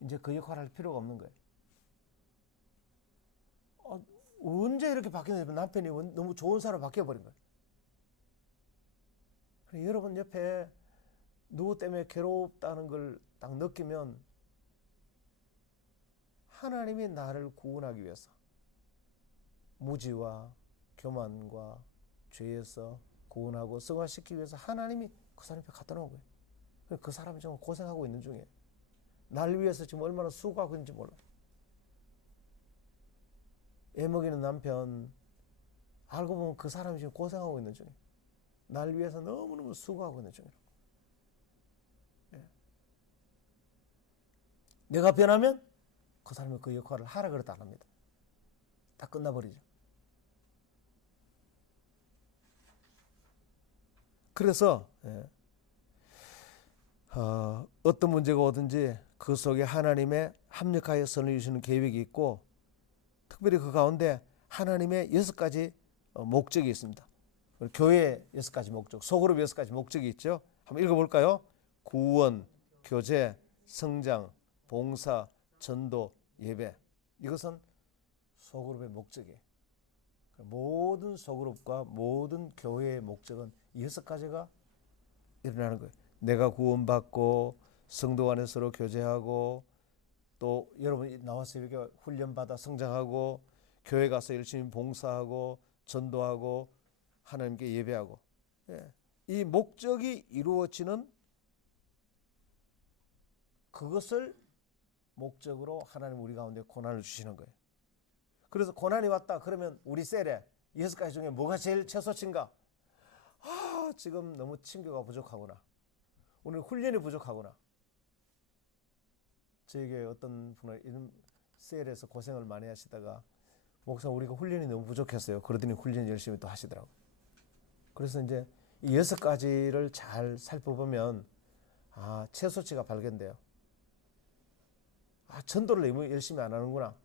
이제 그 역할을 할 필요가 없는 거예요. 언제 이렇게 바뀌는지 남편이 너무 좋은 사람 바뀌어버린 거예요. 여러분 옆에 누구 때문에 괴롭다는 걸 딱 느끼면 하나님이 나를 구원하기 위해서 무지와 교만과 죄에서 구원하고 성화시키기 위해서 하나님이 그 사람 옆에 갖다 놓은 거예요. 그 사람이 정말 고생하고 있는 중이에요. 날 위해서 지금 얼마나 수고하고 있는지 몰라. 애 먹이는 남편 알고 보면 그 사람이 지금 고생하고 있는 중이에요. 날 위해서 너무너무 수고하고 있는 중이에요. 내가 변하면 그 사람이 그 역할을 하라 그랬다 안 합니다. 다 끝나버리죠. 그래서 어떤 문제가 오든지 그 속에 하나님의 합력하여 선을 이루시는 계획이 있고, 특별히 그 가운데 하나님의 6가지 목적이 있습니다. 교회의 6가지 목적, 소그룹 6가지 목적이 있죠. 한번 읽어볼까요? 구원, 교제, 성장, 봉사, 전도, 예배. 이것은 소그룹의 목적이에요. 모든 소그룹과 모든 교회의 목적은 6가지가 일어나는 거예요. 내가 구원받고 성도 안에 서로 교제하고, 또 여러분이 나와서 이렇게 훈련받아 성장하고, 교회 가서 열심히 봉사하고 전도하고 하나님께 예배하고. 이 목적이 이루어지는 그것을 목적으로 하나님 우리 가운데 고난을 주시는 거예요. 그래서 고난이 왔다 그러면 우리 셀에 6가지 중에 뭐가 제일 최소치인가? 지금 너무 친교가 부족하구나. 오늘 훈련이 부족하구나. 저에게 어떤 분은 이런 셀에서 고생을 많이 하시다가 목사 우리가 훈련이 너무 부족했어요. 그러더니 훈련 열심히 또 하시더라고요. 그래서 이제 이 6가지를 잘 살펴보면 최소치가 발견돼요. 전도를 너무 열심히 안 하는구나.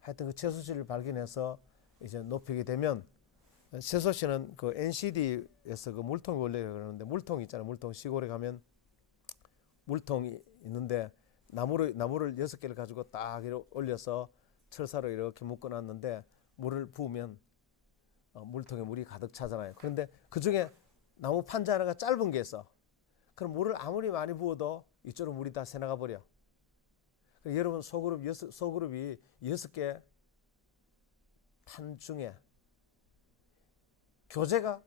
하여튼 그 최소치를 발견해서 이제 높이게 되면, 최소치는 그 NCD에서 그 물통이 원래 그러는데, 물통 있잖아요. 물통 시골에 가면 물통이 있는데 나무를 6개를 가지고 딱 이렇게 올려서 철사로 이렇게 묶어놨는데 물을 부으면 물통에 물이 가득 차잖아요. 그런데 그 중에 나무 판자 하나가 짧은 게 있어. 그럼 물을 아무리 많이 부어도 이쪽으로 물이 다 새나가 버려. 여러분 소그룹이 6개 판 중에 교제가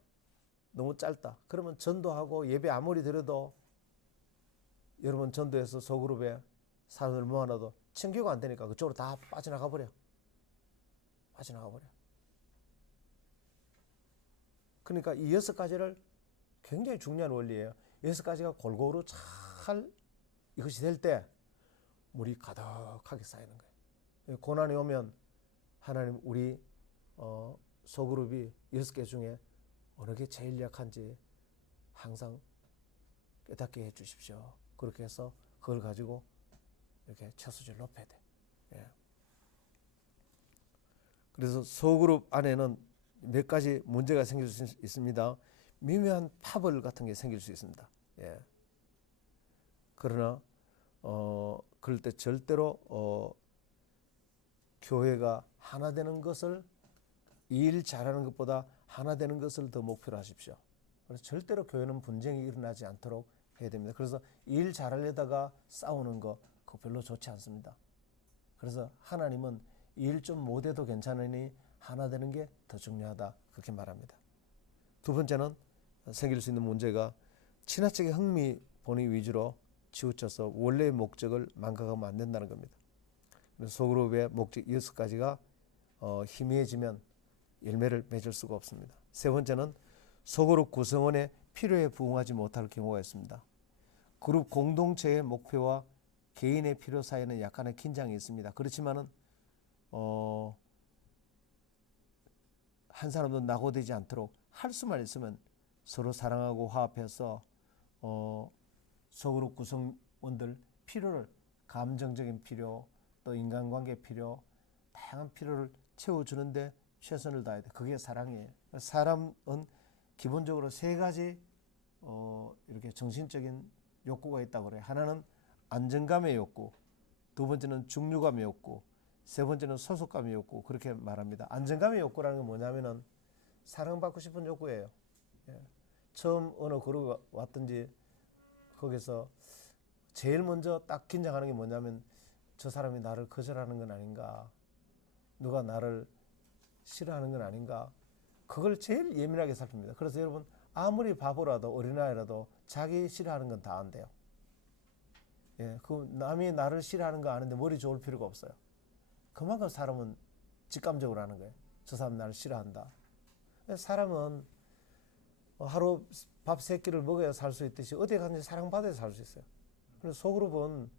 너무 짧다. 그러면 전도하고 예배 아무리 드려도 여러분 전도해서 소그룹에 사람들 모아놔도 친교가 안 되니까 그쪽으로 다 빠져나가 버려. 그러니까 이 6가지를 굉장히 중요한 원리예요. 6가지가 골고루 잘 이것이 될 때 물이 가득하게 쌓이는 거예요. 고난이 오면 하나님 우리 소그룹이 6개 중에 어느 게 제일 약한지 항상 깨닫게 해 주십시오. 그렇게 해서 그걸 가지고 이렇게 최소치를 높여야 돼. 그래서 소그룹 안에는 몇 가지 문제가 생길 수 있습니다. 미묘한 파벌 같은 게 생길 수 있습니다. 그러나 그럴 때 절대로 교회가 하나 되는 것을, 일 잘하는 것보다 하나 되는 것을 더 목표로 하십시오. 그래서 절대로 교회는 분쟁이 일어나지 않도록 해야 됩니다. 그래서 일 잘하려다가 싸우는 거 그거 별로 좋지 않습니다. 그래서 하나님은 일 좀 못해도 괜찮으니 하나 되는 게 더 중요하다 그렇게 말합니다. 두 번째는 생길 수 있는 문제가 지나치게 흥미 본의 위주로 치우쳐서 원래의 목적을 망각하면 안 된다는 겁니다. 그래서 소그룹의 목적 6가지가 희미해지면 열매를 맺을 수가 없습니다. 세 번째는 소그룹 구성원의 필요에 부응하지 못할 경우가 있습니다. 그룹 공동체의 목표와 개인의 필요 사이에는 약간의 긴장이 있습니다. 그렇지만은 한 사람도 낙오되지 않도록 할 수만 있으면 서로 사랑하고 화합해서 소그룹 구성원들 필요를 감정적인 필요 또 인간관계 필요 다양한 필요를 채워주는데 최선을 다해야 돼. 그게 사랑이에요. 사람은 기본적으로 세 가지 이렇게 정신적인 욕구가 있다고 그래요. 하나는 안정감의 욕구, 두 번째는 중류감의 욕구, 세 번째는 소속감의 욕구 그렇게 말합니다. 안정감의 욕구라는 건 뭐냐면은 사랑받고 싶은 욕구예요. 예. 처음 어느 그룹에 왔든지 거기서 제일 먼저 딱 긴장하는 게 뭐냐면 저 사람이 나를 거절하는 건 아닌가, 누가 나를 싫어하는 건 아닌가, 그걸 제일 예민하게 살핍니다. 그래서 여러분 아무리 바보라도 어린아이라도 자기 싫어하는 건 다 안돼요. 예, 그 남이 나를 싫어하는 거 아는데 머리 좋을 필요가 없어요. 그만큼 사람은 직감적으로 하는 거예요. 저 사람 나를 싫어한다. 사람은 하루 밥 3끼를 먹어야 살 수 있듯이 어디에 가든지 사랑받아야 살 수 있어요. 그래서 소그룹은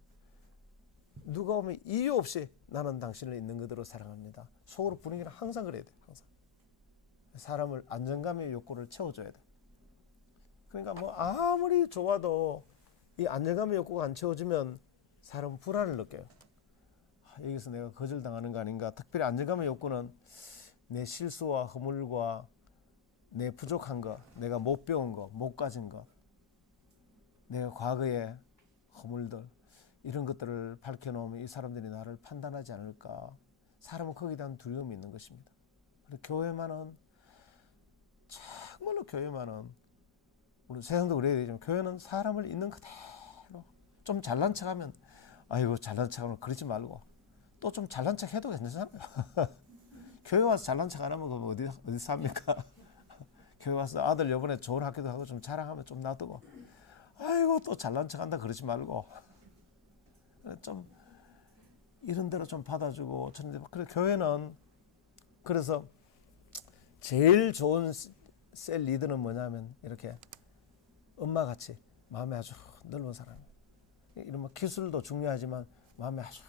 누가 오면 이유 없이 나는 당신을 있는 그대로 사랑합니다. 소그룹 분위기는 항상 그래야 돼요. 항상. 사람을 안정감의 욕구를 채워줘야 돼. 그러니까 뭐 아무리 좋아도 이 안정감의 욕구가 안 채워지면 사람은 불안을 느껴요. 여기서 내가 거절당하는 거 아닌가. 특별히 안정감의 욕구는 내 실수와 허물과 내 부족한 거, 내가 못 배운 거, 못 가진 거, 내가 과거의 허물들 이런 것들을 밝혀놓으면 이 사람들이 나를 판단하지 않을까. 사람은 거기에 대한 두려움이 있는 것입니다. 그리고 교회만은 정말로 교회만은 우리 세상도 그래야 되지만 교회는 사람을 있는 그대로 좀 잘난 척하면 아이고 잘난 척하면 그러지 말고 또 좀 잘난 척 해도 괜찮잖아요. 교회 와서 잘난 척 안 하면 그럼 어디 삽니까? 교회 와서 아들 이번에 좋은 학교도 하고 좀 자랑하면 좀 놔두고 아이고 또 잘난 척 한다 그러지 말고 좀 이런 대로 좀 받아주고 그래 교회는 그래서 제일 좋은 셀 리더는 뭐냐면 이렇게 엄마같이 마음이 아주 넓은 사람이에요. 이런 뭐 기술도 중요하지만 마음이 아주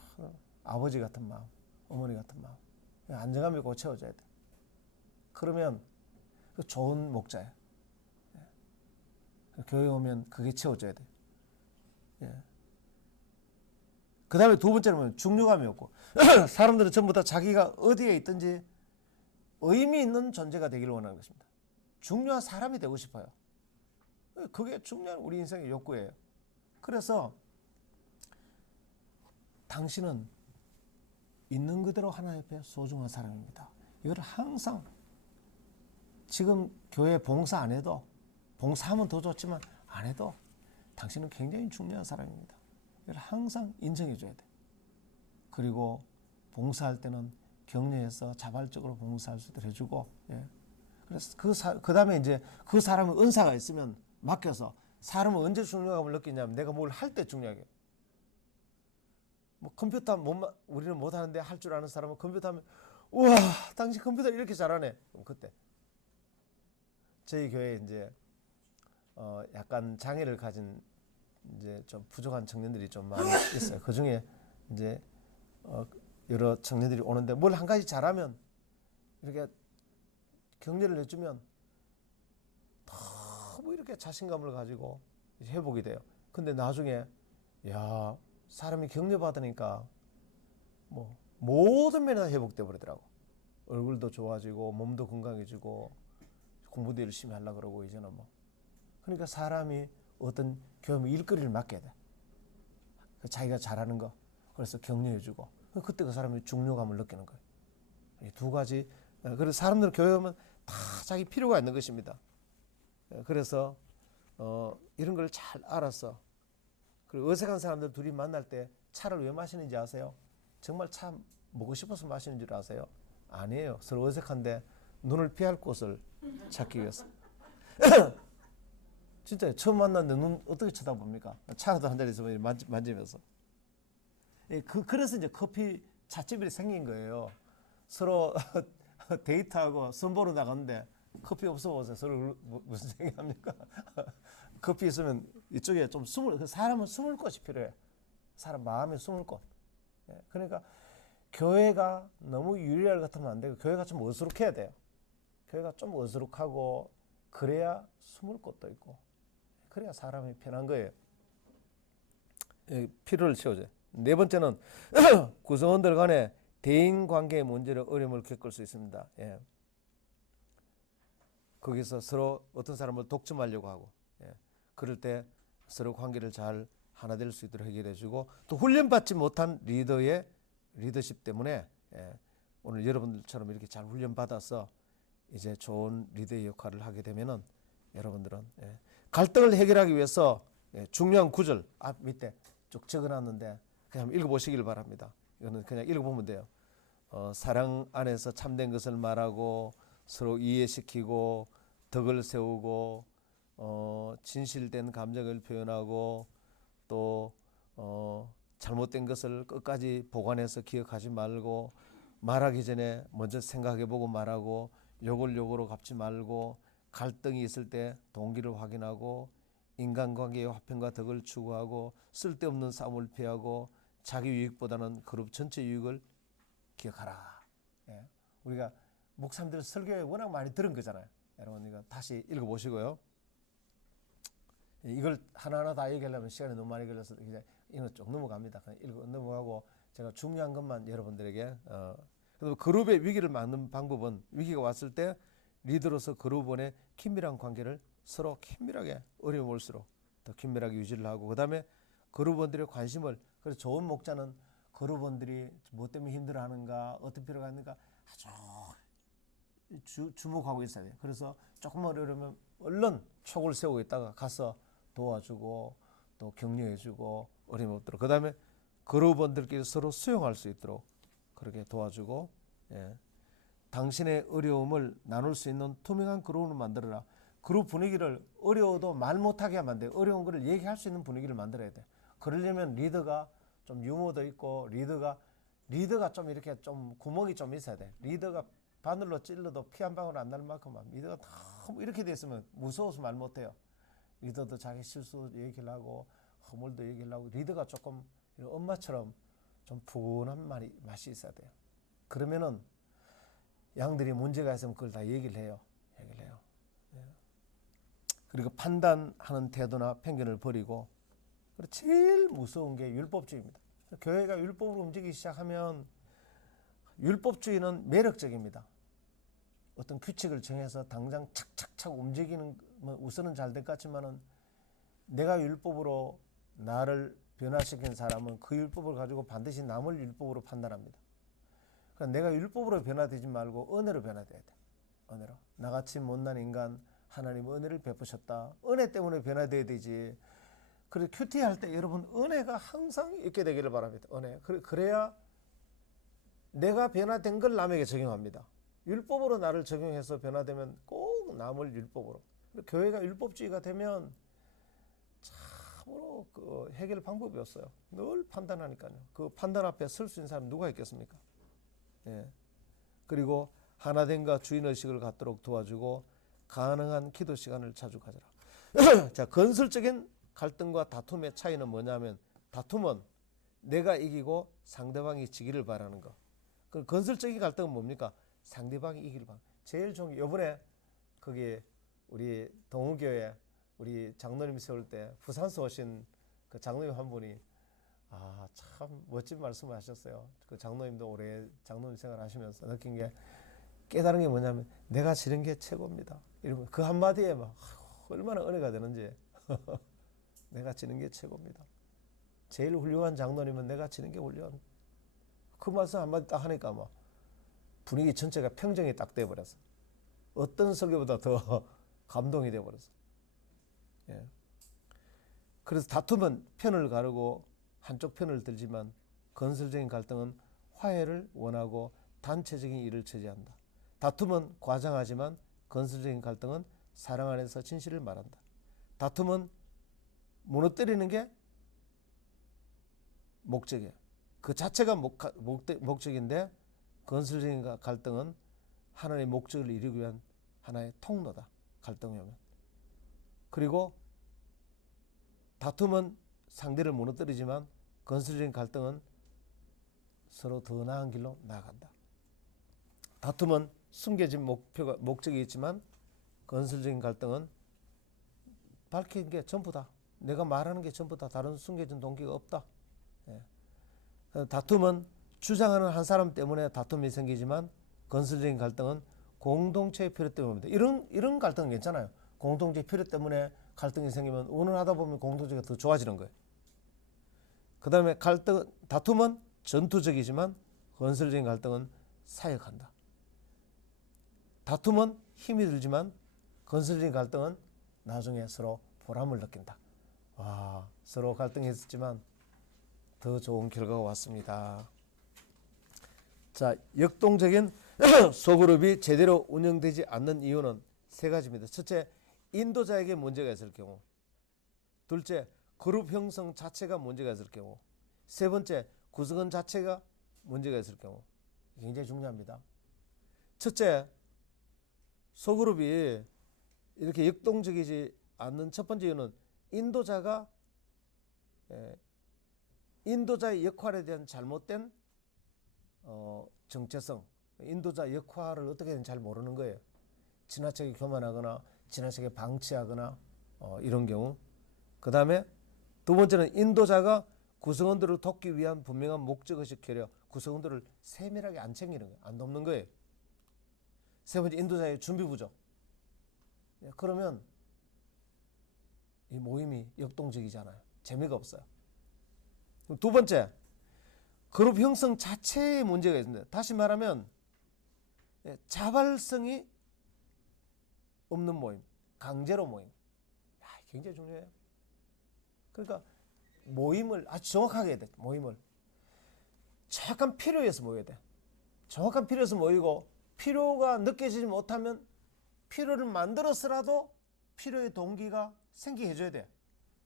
아버지 같은 마음, 어머니 같은 마음, 안정감 있고 채워줘야 돼. 그러면 그 좋은 목자예요. 예. 교회 오면 그게 채워줘야 돼. 예. 그 다음에 두 번째는 중요감이 없고 사람들은 전부 다 자기가 어디에 있든지 의미 있는 존재가 되기를 원하는 것입니다. 중요한 사람이 되고 싶어요. 그게 중요한 우리 인생의 욕구예요. 그래서 당신은 있는 그대로 하나님 앞에 소중한 사람입니다. 이걸 항상 지금 교회 봉사 안 해도 봉사하면 더 좋지만 안 해도 당신은 굉장히 중요한 사람입니다. 이걸 항상 인정해 줘야 돼. 그리고 봉사할 때는 격려해서 자발적으로 봉사할 수 있도록 해주고, 예. 그래서 그 다음에 이제 그 사람은 은사가 있으면 맡겨서 사람은 언제 중요함을 느끼냐면 내가 뭘 할 때 중요하게. 뭐 컴퓨터 우리는 못 하는데 할 줄 아는 사람은 컴퓨터 하면 우와 당신 컴퓨터 이렇게 잘하네. 그럼 그때 저희 교회에 이제 약간 장애를 가진 이제 좀 부족한 청년들이 좀 많이 있어요. 그 중에 이제 여러 청년들이 오는데 뭘 한 가지 잘하면 이렇게 격려를 해주면 너무 이렇게 자신감을 가지고 회복이 돼요. 근데 나중에 야 사람이 격려받으니까 뭐 모든 면이 다 회복돼 버리더라고. 얼굴도 좋아지고 몸도 건강해지고 공부도 열심히 하려고 그러고 이제는 뭐 그러니까 사람이 어떤 교회 일거리를 맡겨야 돼. 자기가 잘하는 거 그래서 격려해주고 그때 그 사람이 중요감을 느끼는 거예요. 이 두 가지. 그래서 사람들은 교회 오면 다 자기 필요가 있는 것입니다. 그래서 이런 걸 잘 알아서, 그리고 어색한 사람들 둘이 만날 때 차를 왜 마시는지 아세요? 정말 차 먹고 싶어서 마시는 줄 아세요? 아니에요. 서로 어색한데 눈을 피할 곳을 찾기 위해서. 진짜요. 처음 만났는데 눈 어떻게 쳐다봅니까? 차라도 한 잔 있으면 만지면서. 그래서 이제 커피 찻집이 생긴 거예요. 서로 데이트하고 선보러 나갔는데 커피 없어서 서로 무슨 생각합니까? 커피 있으면 이쪽에 좀 사람은 숨을 곳이 필요해. 사람 마음에 숨을 곳. 그러니까 교회가 너무 유리할 것 같으면 안 되고, 교회가 좀 어수룩해야 돼요. 교회가 좀 어수룩하고, 그래야 숨을 곳도 있고, 그래야 사람이 편한 거예요. 필요를 채워줘요. 네 번째는 구성원들 간의 대인 관계의 문제로 어려움을 겪을 수 있습니다. 거기서 서로 어떤 사람을 독점하려고 하고, 그럴 때 서로 관계를 잘 하나 될 수 있도록 해결해주고, 또 훈련받지 못한 리더의 리더십 때문에 오늘 여러분들처럼 이렇게 잘 훈련받아서 이제 좋은 리더의 역할을 하게 되면은 여러분들은 갈등을 해결하기 위해서 중요한 구절 앞 밑에 쭉 적어놨는데 그냥 읽어보시길 바랍니다. 이거는 그냥 읽어보면 돼요. 사랑 안에서 참된 것을 말하고, 서로 이해시키고, 덕을 세우고, 진실된 감정을 표현하고, 또 잘못된 것을 끝까지 보관해서 기억하지 말고, 말하기 전에 먼저 생각해보고 말하고, 욕으로 갚지 말고, 갈등이 있을 때 동기를 확인하고, 인간관계의 화평과 덕을 추구하고, 쓸데없는 싸움을 피하고, 자기 유익보다는 그룹 전체 유익을 기억하라. 우리가 목사님들 설교에 워낙 많이 들은 거잖아요. 여러분 이거 다시 읽어보시고요. 이걸 하나하나 다 얘기하려면 시간이 너무 많이 걸려서 이제 이거 쭉 넘어갑니다. 그냥 넘어가고 제가 중요한 것만 여러분들에게 그리고 그룹의 위기를 막는 방법은, 위기가 왔을 때 리더로서 그룹원의 긴밀한 관계를 서로 긴밀하게, 어려움 올수록 더 긴밀하게 유지를 하고, 그 다음에 그룹원들의 관심을, 그래서 좋은 목자는 그룹원들이 뭐 때문에 힘들어하는가, 어떤 필요가 있는가 아주 주목하고 있어야 돼요. 그래서 조금 어려우면 얼른 촉을 세우고 있다가 가서 도와주고, 또 격려해주고, 어려움 없도록, 그 다음에 그룹원들끼리 서로 수용할 수 있도록 그렇게 도와주고, 당신의 어려움을 나눌 수 있는 투명한 그룹을 만들어라. 그룹 분위기를 어려워도 말 못하게 하면 안 돼요. 어려운 거를 얘기할 수 있는 분위기를 만들어야 돼요. 그러려면 리더가 좀 유머도 있고, 리더가 좀 이렇게 좀 구멍이 좀 있어야 돼. 리더가 바늘로 찔러도 피 한 방울 안 날 만큼 리더가 너무 이렇게 됐으면 무서워서 말 못해요. 리더도 자기 실수 얘기를 하고, 허물도 얘기를 하고, 리더가 조금 엄마처럼 좀 푸근한 맛이 있어야 돼요. 그러면은 양들이 문제가 있으면 그걸 다 얘기를 해요. 그리고 판단하는 태도나 편견을 버리고, 그리고 제일 무서운 게 율법주의입니다. 교회가 율법으로 움직이기 시작하면, 율법주의는 매력적입니다. 어떤 규칙을 정해서 당장 착착착 움직이는 우선은 잘 될 것 같지만은, 내가 율법으로 나를 변화시킨 사람은 그 율법을 가지고 반드시 남을 율법으로 판단합니다. 그러니까 내가 율법으로 변화되지 말고 은혜로 변화돼야 돼. 은혜로. 나같이 못난 인간 하나님 은혜를 베푸셨다. 은혜 때문에 변화돼야 되지. 그리고 큐티 할 때 여러분 은혜가 항상 있게 되기를 바랍니다. 은혜. 그래야 내가 변화된 걸 남에게 적용합니다. 율법으로 나를 적용해서 변화되면 꼭 남을 율법으로. 교회가 율법주의가 되면 참으로 그 해결 방법이 없어요. 늘 판단하니까요. 그 판단 앞에 설 수 있는 사람 누가 있겠습니까? 그리고 하나됨과 주인의식을 갖도록 도와주고, 가능한 기도 시간을 자주 가져라. 자, 건설적인 갈등과 다툼의 차이는 뭐냐면, 다툼은 내가 이기고 상대방이 지기를 바라는 거. 그 건설적인 갈등은 뭡니까? 상대방이 이기를 바라는 거. 제일 좋은 게, 이번에 거기 우리 동우교회 우리 장로님 세울 때 부산서 오신 그 장로님 한 분이 참 멋진 말씀을 하셨어요. 그 장로님도 오래 장로님 생활 하시면서 느낀 게, 깨달은 게 뭐냐면 내가 지는 게 최고입니다. 이러면 그 한마디에 막 얼마나 은혜가 되는지. 내가 지는 게 최고입니다. 제일 훌륭한 장로님은 내가 지는 게 훌륭한. 그 말씀 한마디 딱 하니까 막 분위기 전체가 평정이 딱 돼버렸어. 어떤 설교보다 더 감동이 돼버렸어. 예. 그래서 다툼은 편을 가르고 한쪽 편을 들지만 건설적인 갈등은 화해를 원하고 단체적인 일을 처리한다. 다툼은 과장하지만 건설적인 갈등은 사랑 안에서 진실을 말한다. 다툼은 무너뜨리는 게 목적이에요. 그 자체가 목적인데 건설적인 갈등은 하나님의 목적을 이루기 위한 하나의 통로다. 갈등이 오면. 그리고 다툼은 상대를 무너뜨리지만 건설적인 갈등은 서로 더 나은 길로 나아간다. 다툼은 숨겨진 목적이 있지만 건설적인 갈등은 밝힌 게 전부다. 내가 말하는 게 전부다. 다른 숨겨진 동기가 없다. 예. 다툼은 주장하는 한 사람 때문에 다툼이 생기지만 건설적인 갈등은 공동체의 필요 때문입니다. 이런 갈등은 괜찮아요. 공동체 필요 때문에 갈등이 생기면 의논하다 보면 공동체가 더 좋아지는 거예요. 그 다음에 다툼은 전투적이지만 건설적인 갈등은 사역한다. 다툼은 힘이 들지만 건설적인 갈등은 나중에 서로 보람을 느낀다. 와, 서로 갈등했었지만 더 좋은 결과가 왔습니다. 자, 역동적인 소그룹이 제대로 운영되지 않는 이유는 세 가지입니다. 첫째, 인도자에게 문제가 있을 경우. 둘째, 그룹 형성 자체가 문제가 있을 경우. 세 번째, 구성원 자체가 문제가 있을 경우. 굉장히 중요합니다. 첫째, 소그룹이 이렇게 역동적이지 않는 첫 번째 이유는 인도자의 역할에 대한 잘못된 정체성, 인도자 역할을 어떻게 하는지 잘 모르는 거예요. 지나치게 교만하거나 지나치게 방치하거나 이런 경우. 그 다음에 두 번째는 인도자가 구성원들을 돕기 위한 분명한 목적의식 결여, 구성원들을 세밀하게 안 챙기는 거예요. 안 돕는 거예요. 세 번째, 인도자의 준비 부족. 그러면 이 모임이 역동적이잖아요. 재미가 없어요. 두 번째, 그룹 형성 자체에 문제가 있습니다. 다시 말하면 자발성이 없는 모임, 강제로 모임. 굉장히 중요해요. 그러니까 모임을 아주 정확하게 해야 돼. 모임을 정확한 필요에서 모여야 돼. 정확한 필요에서 모이고 필요가 느껴지지 못하면 필요를 만들어서라도 필요의 동기가 생기게 해줘야 돼.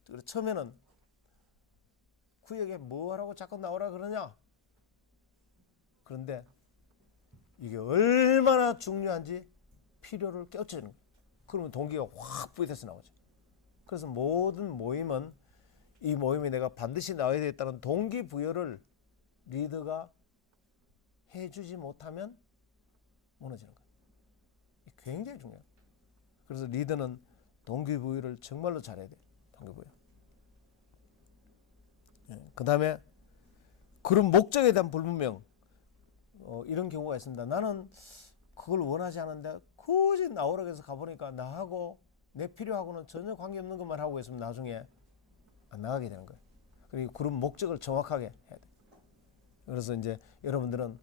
그래서 처음에는 구역에 뭐 하라고 자꾸 나오라 그러냐? 그런데 이게 얼마나 중요한지 필요를 깨우치는 거예요. 그러면 동기가 확 부여돼서 나오죠. 그래서 모든 모임은 이 모임에 내가 반드시 나와야 되겠다는 동기부여를 리더가 해주지 못하면 무너지는 거예요. 굉장히 중요해요. 그래서 리더는 동기부여를 정말로 잘해야 돼요. 동기부여. 그 다음에 그룹 목적에 대한 불분명. 이런 경우가 있습니다. 나는 그걸 원하지 않은데 굳이 나오라고 해서 가보니까 나하고 내 필요하고는 전혀 관계없는 것만 하고 있으면 나중에 안 나가게 되는 거예요. 그리고 그룹 목적을 정확하게 해야 돼요. 그래서 이제 여러분들은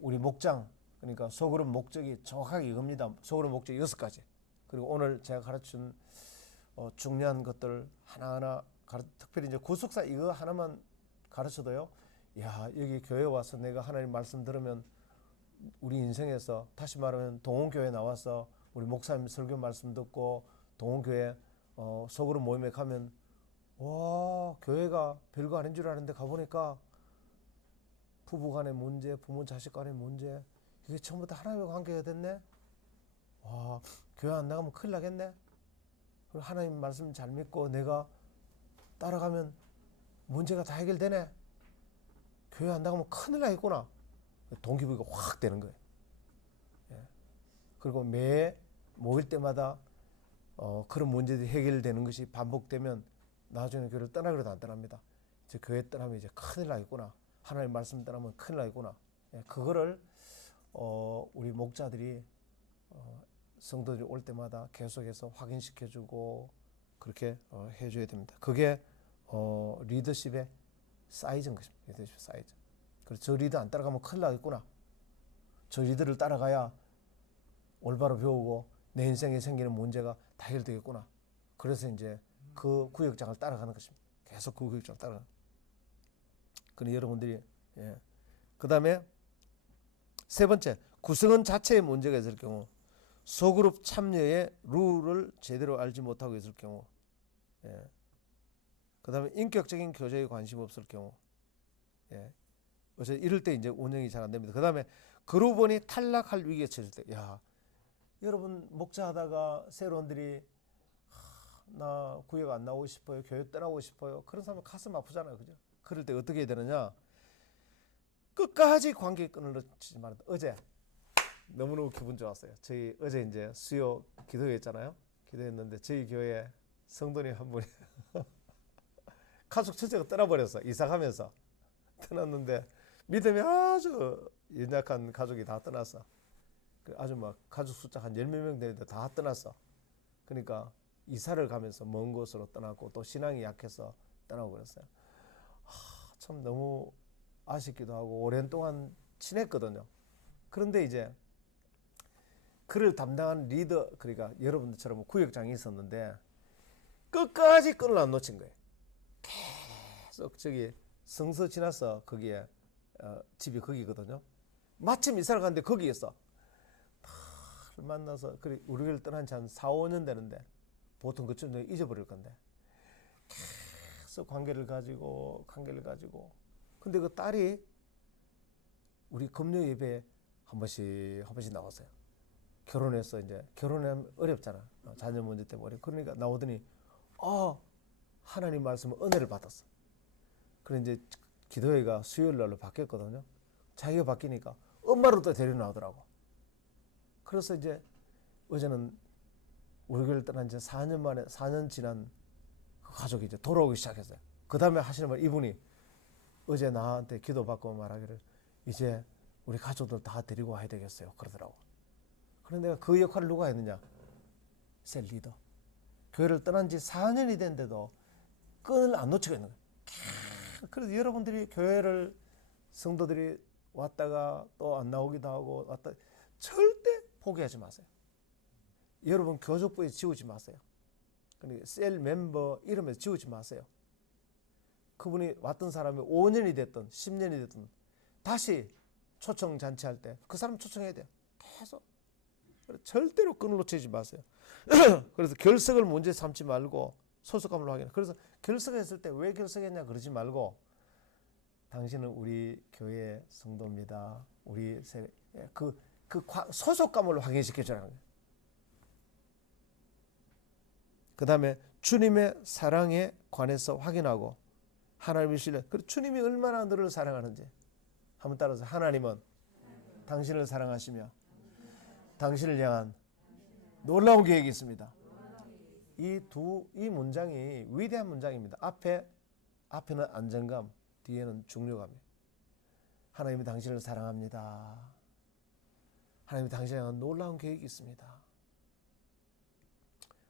우리 목장, 그러니까 소그룹 목적이 정확하게 이겁니다. 소그룹 목적이 6가지. 그리고 오늘 제가 가르친 중요한 것들 하나하나 특별히 이제 구속사 이거 하나만 가르쳐도요. 야, 여기 교회 와서 내가 하나님 말씀 들으면 우리 인생에서 다시 말하면 동원교회 나와서 우리 목사님 설교 말씀 듣고 동원교회 소그룹 모임에 가면 와, 교회가 별거 아닌 줄 아는데 가보니까 부부 간의 문제, 부모 자식 간의 문제, 이게 전부 다 하나님과 관계가 됐네. 와, 교회 안 나가면 큰일 나겠네. 그리고 하나님 말씀 잘 믿고 내가 따라가면 문제가 다 해결되네. 교회 안 나가면 큰일 나겠구나. 동기부여가 확 되는 거예요. 예. 그리고 매 모일 때마다 그런 문제들이 해결되는 것이 반복되면 나중에 교회를 떠나기로 안 떠납니다. 이제 교회 떠나면 이제 큰일 나겠구나. 하나님 말씀 떠나면 큰일 나겠구나. 예. 그거를 우리 목자들이 성도들이 올 때마다 계속해서 확인시켜주고 그렇게 해줘야 됩니다. 그게 리더십의 사이즈인 것입니다. 리더십 사이즈. 그래서 저 리더 안 따라가면 큰일 나겠구나. 저 리더를 따라가야 올바로 배우고 내 인생에 생기는 문제가 다 해결되겠구나. 그래서 이제 그 구역장을 따라가는 것입니다. 계속 그 구역장을 따라가. 그럼 여러분들이 그 다음에 세 번째, 구성원 자체에 문제가 있을 경우, 소그룹 참여의 룰을 제대로 알지 못하고 있을 경우, 그 다음에 인격적인 교제에 관심 없을 경우, 이럴 때 이제 운영이 잘 안 됩니다. 그 다음에 그룹원이 탈락할 위기에 처했을 때, 여러분 목자하다가 새로운들이 나 구역 안 나오고 싶어요, 교회 떠나고 싶어요, 그런 사람은 가슴 아프잖아요, 그죠? 그럴 때 어떻게 해야 되느냐? 끝까지 관계 끊어놓지 말아야 돼. 어제 너무너무 기분 좋았어요. 저희 어제 이제 수요 기도했잖아요. 기도했는데 저희 교회 성도님 한 분이 가족 전체가 떠나버렸어. 이사 가면서 떠났는데 믿음이 아주 연약한 가족이 다 떠났어. 아주 막 가족 숫자 한 10몇 명 되는데 다 떠났어. 그러니까 이사를 가면서 먼 곳으로 떠났고 또 신앙이 약해서 떠나고 그랬어요. 참 너무 아쉽기도 하고 오랜 동안 친했거든요. 그런데 이제 그를 담당한 리더, 그러니까 여러분들처럼 구역장이 있었는데 끝까지 끈을 안 놓친 거예요. 계속 저기 성서 지나서 거기에 집이 거기거든요. 마침 이사를 갔는데 거기 있어. 만나서 그래 우리 교회를 떠난 지 한 4, 5년 되는데 보통 그쯤 되면 잊어버릴 건데 계속 관계를 가지고 근데 그 딸이 우리 금요 예배에 한 번씩 나왔어요. 결혼해서 이제 결혼하면 어렵잖아. 자녀 문제 때문에. 그러니까 나오더니 하나님 말씀은 은혜를 받았어. 그래 이제 기도회가 수요일 날로 바뀌었거든요. 자기가 바뀌니까 엄마로 또 데리러 나오더라고. 그래서 이제 어제는 우리 교회를 떠난 지 4년 만에 4년 지난 그 가족이 이제 돌아오기 시작했어요. 그 다음에 하시는 말 이분이 어제 나한테 기도받고 말하기를 이제 우리 가족들 다 데리고 와야 되겠어요. 그러더라고. 그런데 내가 그 역할을 누가 했느냐? 셀 리더. 교회를 떠난 지 4년이 됐는데도 끈을 안 놓치고 있는 거예요. 그래서 여러분들이 교회를 성도들이 왔다가 또 안 나오기도 하고 왔다 절대 포기하지 마세요. 여러분 교족부에 지우지 마세요. 그러니까 셀 멤버 이름에서 지우지 마세요. 그분이 왔던 사람이 5년이 됐든 10년이 됐든 다시 초청 잔치할 때 그 사람 초청해야 돼요. 계속. 절대로 끈을 놓치지 마세요. 그래서 결석을 문제 삼지 말고 소속감을 확인해. 그래서 결석했을 때 왜 결석했냐 그러지 말고 당신은 우리 교회 성도입니다. 우리 그 소속감을 확인시켜 주라는 거예요. 그 다음에 주님의 사랑에 관해서 확인하고 하나님의 신뢰. 그리고 주님이 얼마나 너를 사랑하는지 한번 따라서 하나님은 당신을 사랑하시며 당신을 향한 놀라운 계획이 있습니다. 이 문장이 위대한 문장입니다. 앞에는 안정감, 뒤에는 중요감이에요. 하나님이 당신을 사랑합니다. 하나님이 당신을 향한 놀라운 계획이 있습니다.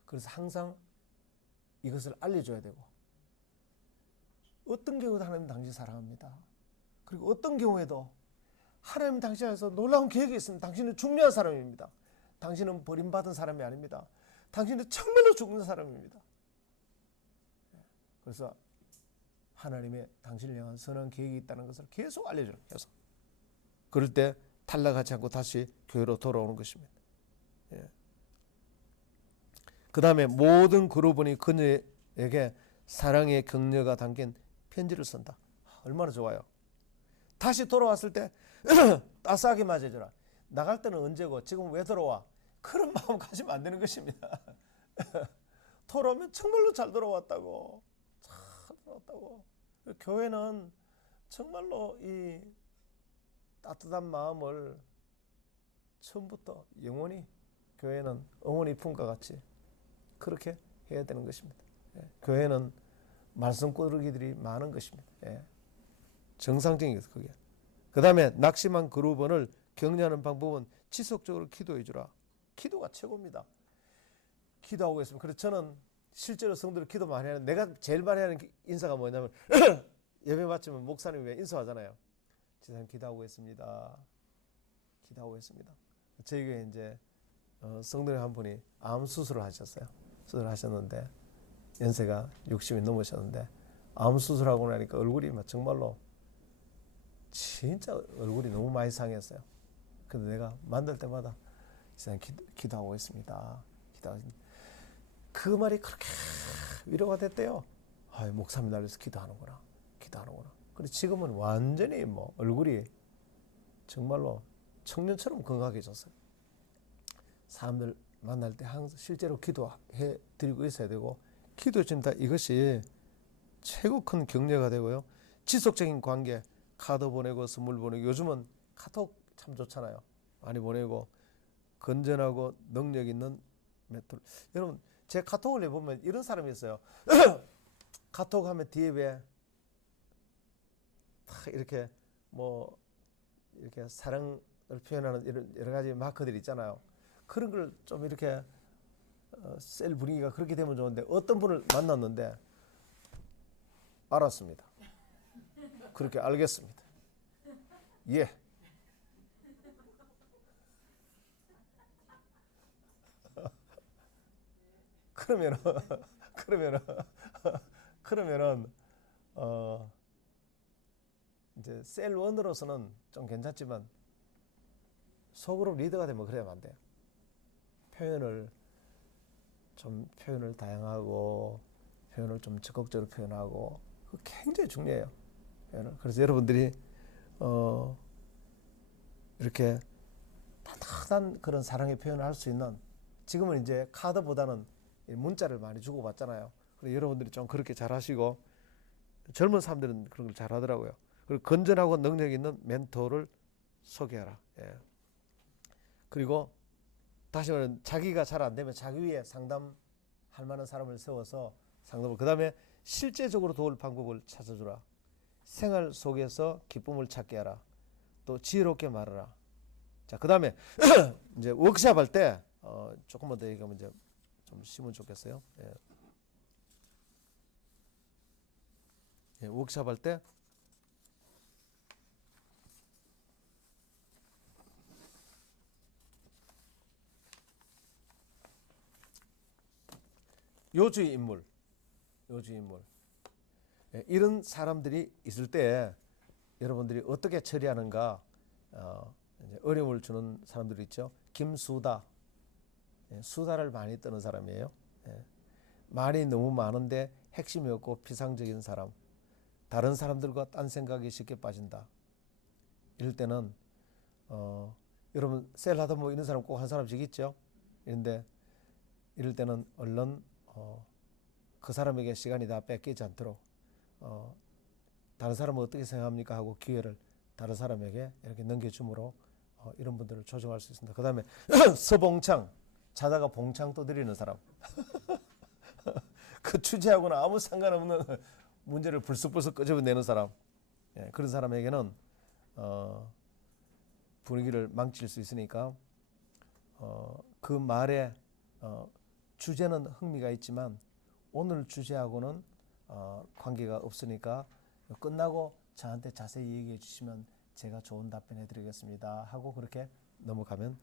그래서 항상 이것을 알려줘야 되고 어떤 경우도 하나님 당신 사랑합니다. 그리고 어떤 경우에도 하나님 당신에서 놀라운 계획이 있습니다. 당신은 중요한 사람입니다. 당신은 버림받은 사람이 아닙니다. 당신은 정말로 죽는 사람입니다. 그래서 하나님의 당신을 향한 선한 계획이 있다는 것을 계속 알려주는 거예요. 그럴 때 탈락하지 않고 다시 교회로 돌아오는 것입니다. 그 다음에 모든 그룹원이 그녀에게 사랑의 격려가 담긴 편지를 쓴다. 얼마나 좋아요. 다시 돌아왔을 때 따스하게 맞아줘라. 나갈 때는 언제고 지금 왜 돌아와? 그런 마음 가지면 안 되는 것입니다. 돌아오면 정말로 잘 돌아왔다고. 잘 돌아왔다고. 교회는 정말로 이 따뜻한 마음을 처음부터 영원히 교회는 어머니 품과 같이 그렇게 해야 되는 것입니다. 교회는 말썽꾸러기들이 많은 것입니다. 정상적인 것은 그게. 그 다음에 낙심한 그룹원을 격려하는 방법은 지속적으로 기도해 주라. 기도가 최고입니다. 기도하고 있으면. 그래서 저는 실제로 성도를 기도 많이 하는, 내가 제일 많이 하는 인사가 뭐냐면 예배 마치면 목사님이 왜 인사하잖아요. 지금 기도하고 있습니다. 기도하고 있습니다. 저희 교회 이제 성도님 한 분이 암 수술을 하셨어요. 수술을 하셨는데 연세가 60이 넘으셨는데 암 수술하고 나니까 얼굴이 막 정말로 진짜 얼굴이 너무 많이 상했어요. 근데 내가 만날 때마다 세상 기도하고 있습니다. 그 말이 그렇게 위로가 됐대요. 아, 목사님 날려서 기도하는구나. 그리고 지금은 완전히 뭐 얼굴이 정말로 청년처럼 건강해졌어요. 사람들 만날 때 항상 실제로 기도해 드리고 있어야 되고, 기도 진짜 이것이 최고 큰 격려가 되고요. 지속적인 관계, 카드 보내고 선물 보내고, 요즘은 카톡 참 좋잖아요. 많이 보내고 건전하고 능력 있는 멘토. 여러분, 제 카톡을 해보면 이런 사람이 있어요. 카톡 하면 뒤에 왜 이렇게 뭐 이렇게 사랑을 표현하는 이런 여러 가지 마크들이 있잖아요. 그런 걸 좀 이렇게 셀 분위기가 그렇게 되면 좋은데, 어떤 분을 만났는데 알았습니다. 그렇게 알겠습니다. 예. 그러면은 이제 셀원으로서는 좀 괜찮지만 소그룹 리더가 되면 그래야 안 돼요. 표현을 다양하고 표현을 좀 적극적으로 표현하고, 그거 굉장히 중요해요. 그래서 여러분들이 이렇게 따뜻한 그런 사랑의 표현을 할 수 있는, 지금은 이제 카드보다는 문자를 많이 주고받잖아요. 그래서 여러분들이 좀 그렇게 잘하시고, 젊은 사람들은 그런 걸 잘하더라고요. 그리고 건전하고 능력 있는 멘토를 소개하라. 예. 그리고 다시 말하면 자기가 잘 안 되면 자기 위에 상담할 만한 사람을 세워서 상담을, 그 다음에 실제적으로 도울 방법을 찾아주라. 생활 속에서 기쁨을 찾게 하라. 또 지혜롭게 말하라. 자, 그 다음에 이제 워크샵 할 때 조금만 더 얘기하면 이제 좀 쉬면 좋겠어요. 예. 예, 워크샵 할 때 요주의 인물. 예, 이런 사람들이 있을 때 여러분들이 어떻게 처리하는가. 이제 어려움을 주는 사람들이 있죠. 김수다. 예, 수다를 많이 떠는 사람이에요. 예, 말이 너무 많은데 핵심이 없고 피상적인 사람. 다른 사람들과 딴 생각이 쉽게 빠진다. 이럴 때는 여러분 셀 하다 보면 이런 사람 꼭 한 사람씩 있죠. 그런데 이럴 때는 얼른 그 사람에게 시간이 다 뺏기지 않도록 다른 사람은 어떻게 생각합니까 하고 기회를 다른 사람에게 이렇게 넘겨줌으로 이런 분들을 조정할 수 있습니다. 그 다음에 서봉창, 자다가 봉창 떠드리는 사람. 그 주제하고는 아무 상관없는 문제를 불쑥불쑥 끄집어내는 사람. 예, 그런 사람에게는 분위기를 망칠 수 있으니까 그 말에 주제는 흥미가 있지만 오늘 주제하고는 관계가 없으니까 끝나고 저한테 자세히 얘기해 주시면 제가 좋은 답변 해드리겠습니다 하고 그렇게 넘어가면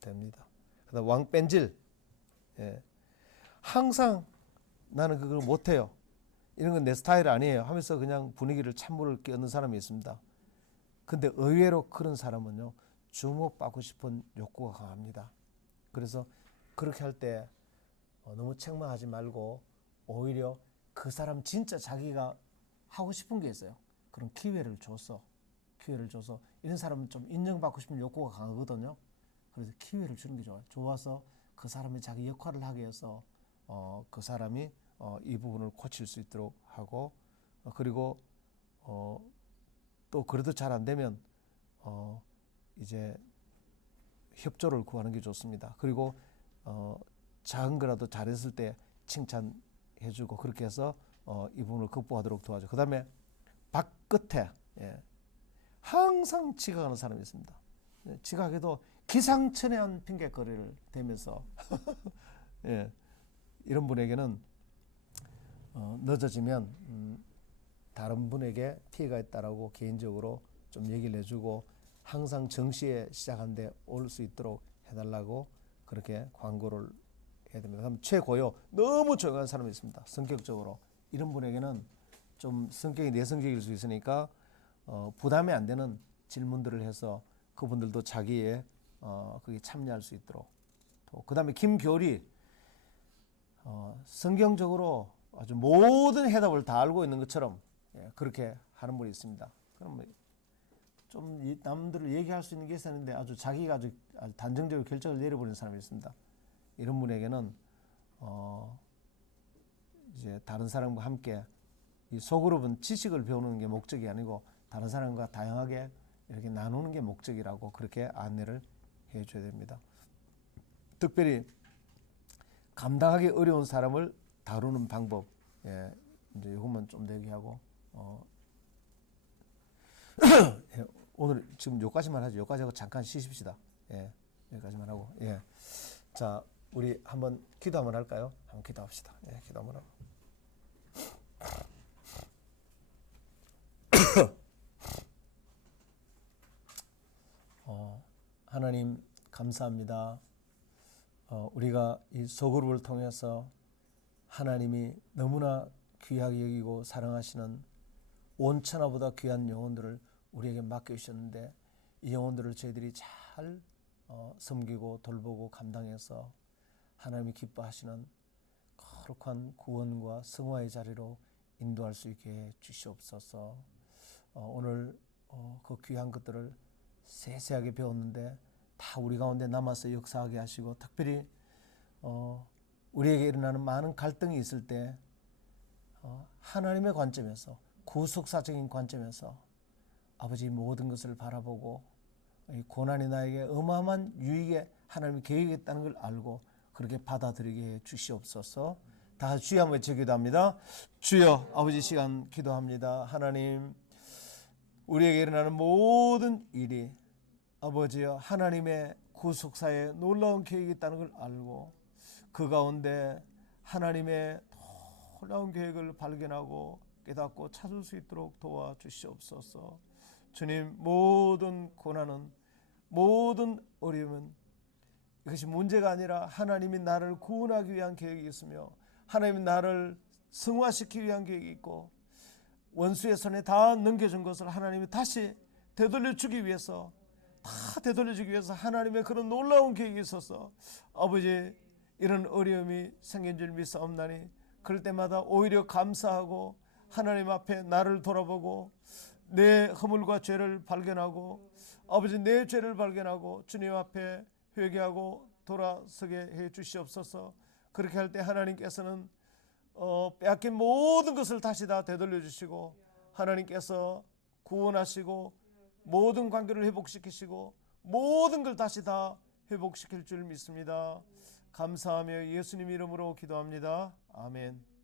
됩니다. 그다음 왕뺀질. 예. 항상 나는 그걸 못해요, 이런 건 내 스타일 아니에요 하면서 그냥 분위기를 찬물을 끼얹는 사람이 있습니다. 근데 의외로 그런 사람은요, 주목받고 싶은 욕구가 강합니다. 그래서 그렇게 할 때 너무 책망하지 말고 오히려 그 사람 진짜 자기가 하고 싶은 게 있어요. 그런 기회를 줘서 이런 사람은 좀 인정받고 싶은 욕구가 강하거든요. 그래서 기회를 주는 게 좋아요. 좋아서 그 사람이 자기 역할을 하게 해서 그 사람이 이 부분을 고칠 수 있도록 하고, 그리고 또 그래도 잘 안 되면 이제 협조를 구하는 게 좋습니다. 그리고 작은 거라도 잘했을 때 칭찬해주고 그렇게 해서 이 부분을 극복하도록 도와줘. 그 다음에 발끝에 항상 지각하는 사람이 있습니다. 지각해도 기상천외한 핑계거리를 대면서 이런 분에게는 늦어지면 다른 분에게 피해가 있다라고 개인적으로 좀 얘기를 해주고 항상 정시에 시작하는데 올 수 있도록 해달라고 그렇게 광고를 해야 됩니다. 그럼 최고요. 너무 조용한 사람이 있습니다. 성격적으로 이런 분에게는 좀 성격이 내성적일 수 있으니까 부담이 안 되는 질문들을 해서 그분들도 자기의 거기에 참여할 수 있도록. 또 그다음에 김교리 성경적으로 아주 모든 해답을 다 알고 있는 것처럼 그렇게 하는 분이 있습니다. 그럼 좀 남들을 얘기할 수 있는 게 있었는데 아주 자기가 아주 단정적으로 결정을 내려버리는 사람이 있습니다. 이런 분에게는 이제 다른 사람과 함께 이 소그룹은 지식을 배우는 게 목적이 아니고 다른 사람과 다양하게 이렇게 나누는 게 목적이라고 그렇게 안내를 해줘야 됩니다. 특별히 감당하기 어려운 사람을 다루는 방법, 이제 이것만 좀 얘기하고 오늘 지금 여기까지만 하죠. 여기까지 하고 잠깐 쉬십시다. 여기까지만 하고 자 우리 한번 기도 한번 할까요? 한번 기도합시다. 기도 한번 하고. 하나님 감사합니다. 우리가 이 소그룹을 통해서 하나님이 너무나 귀하게 여기고 사랑하시는 온천하보다 귀한 영혼들을 우리에게 맡겨주셨는데 이 영혼들을 저희들이 잘 섬기고 돌보고 감당해서 하나님이 기뻐하시는 거룩한 구원과 성화의 자리로 인도할 수 있게 해 주시옵소서. 오늘 그 귀한 것들을 세세하게 배웠는데 다 우리 가운데 남아서 역사하게 하시고 특별히 우리에게 일어나는 많은 갈등이 있을 때 하나님의 관점에서 구속사적인 관점에서 아버지 모든 것을 바라보고 이 고난이 나에게 어마어마한 유익에 하나님이 계획했다는 걸 알고 그렇게 받아들이게 해 주시옵소서. 다 주여 한번 기도합니다. 주여 아버지 시간 기도합니다. 하나님 우리에게 일어나는 모든 일이 아버지여 하나님의 구속사에 놀라운 계획이 있다는 걸 알고 그 가운데 하나님의 놀라운 계획을 발견하고 깨닫고 찾을 수 있도록 도와주시옵소서. 주님 모든 고난은 모든 어려움은 이것이 문제가 아니라 하나님이 나를 구원하기 위한 계획이 있으며 하나님이 나를 승화시키기 위한 계획이 있고 원수의 손에 다 넘겨준 것을 하나님이 다시 되돌려주기 위해서 하나님의 그런 놀라운 계획이 있어서 아버지 이런 어려움이 생긴 줄 믿사옵나니 그럴 때마다 오히려 감사하고 하나님 앞에 나를 돌아보고 내 허물과 죄를 발견하고 아버지 내 죄를 발견하고 주님 앞에 회개하고 돌아서게 해 주시옵소서. 그렇게 할 때 하나님께서는 빼앗긴 모든 것을 다시 다 되돌려 주시고 하나님께서 구원하시고 모든 관계를 회복시키시고 모든 걸 다시 다 회복시킬 줄 믿습니다. 감사하며 예수님 이름으로 기도합니다. 아멘.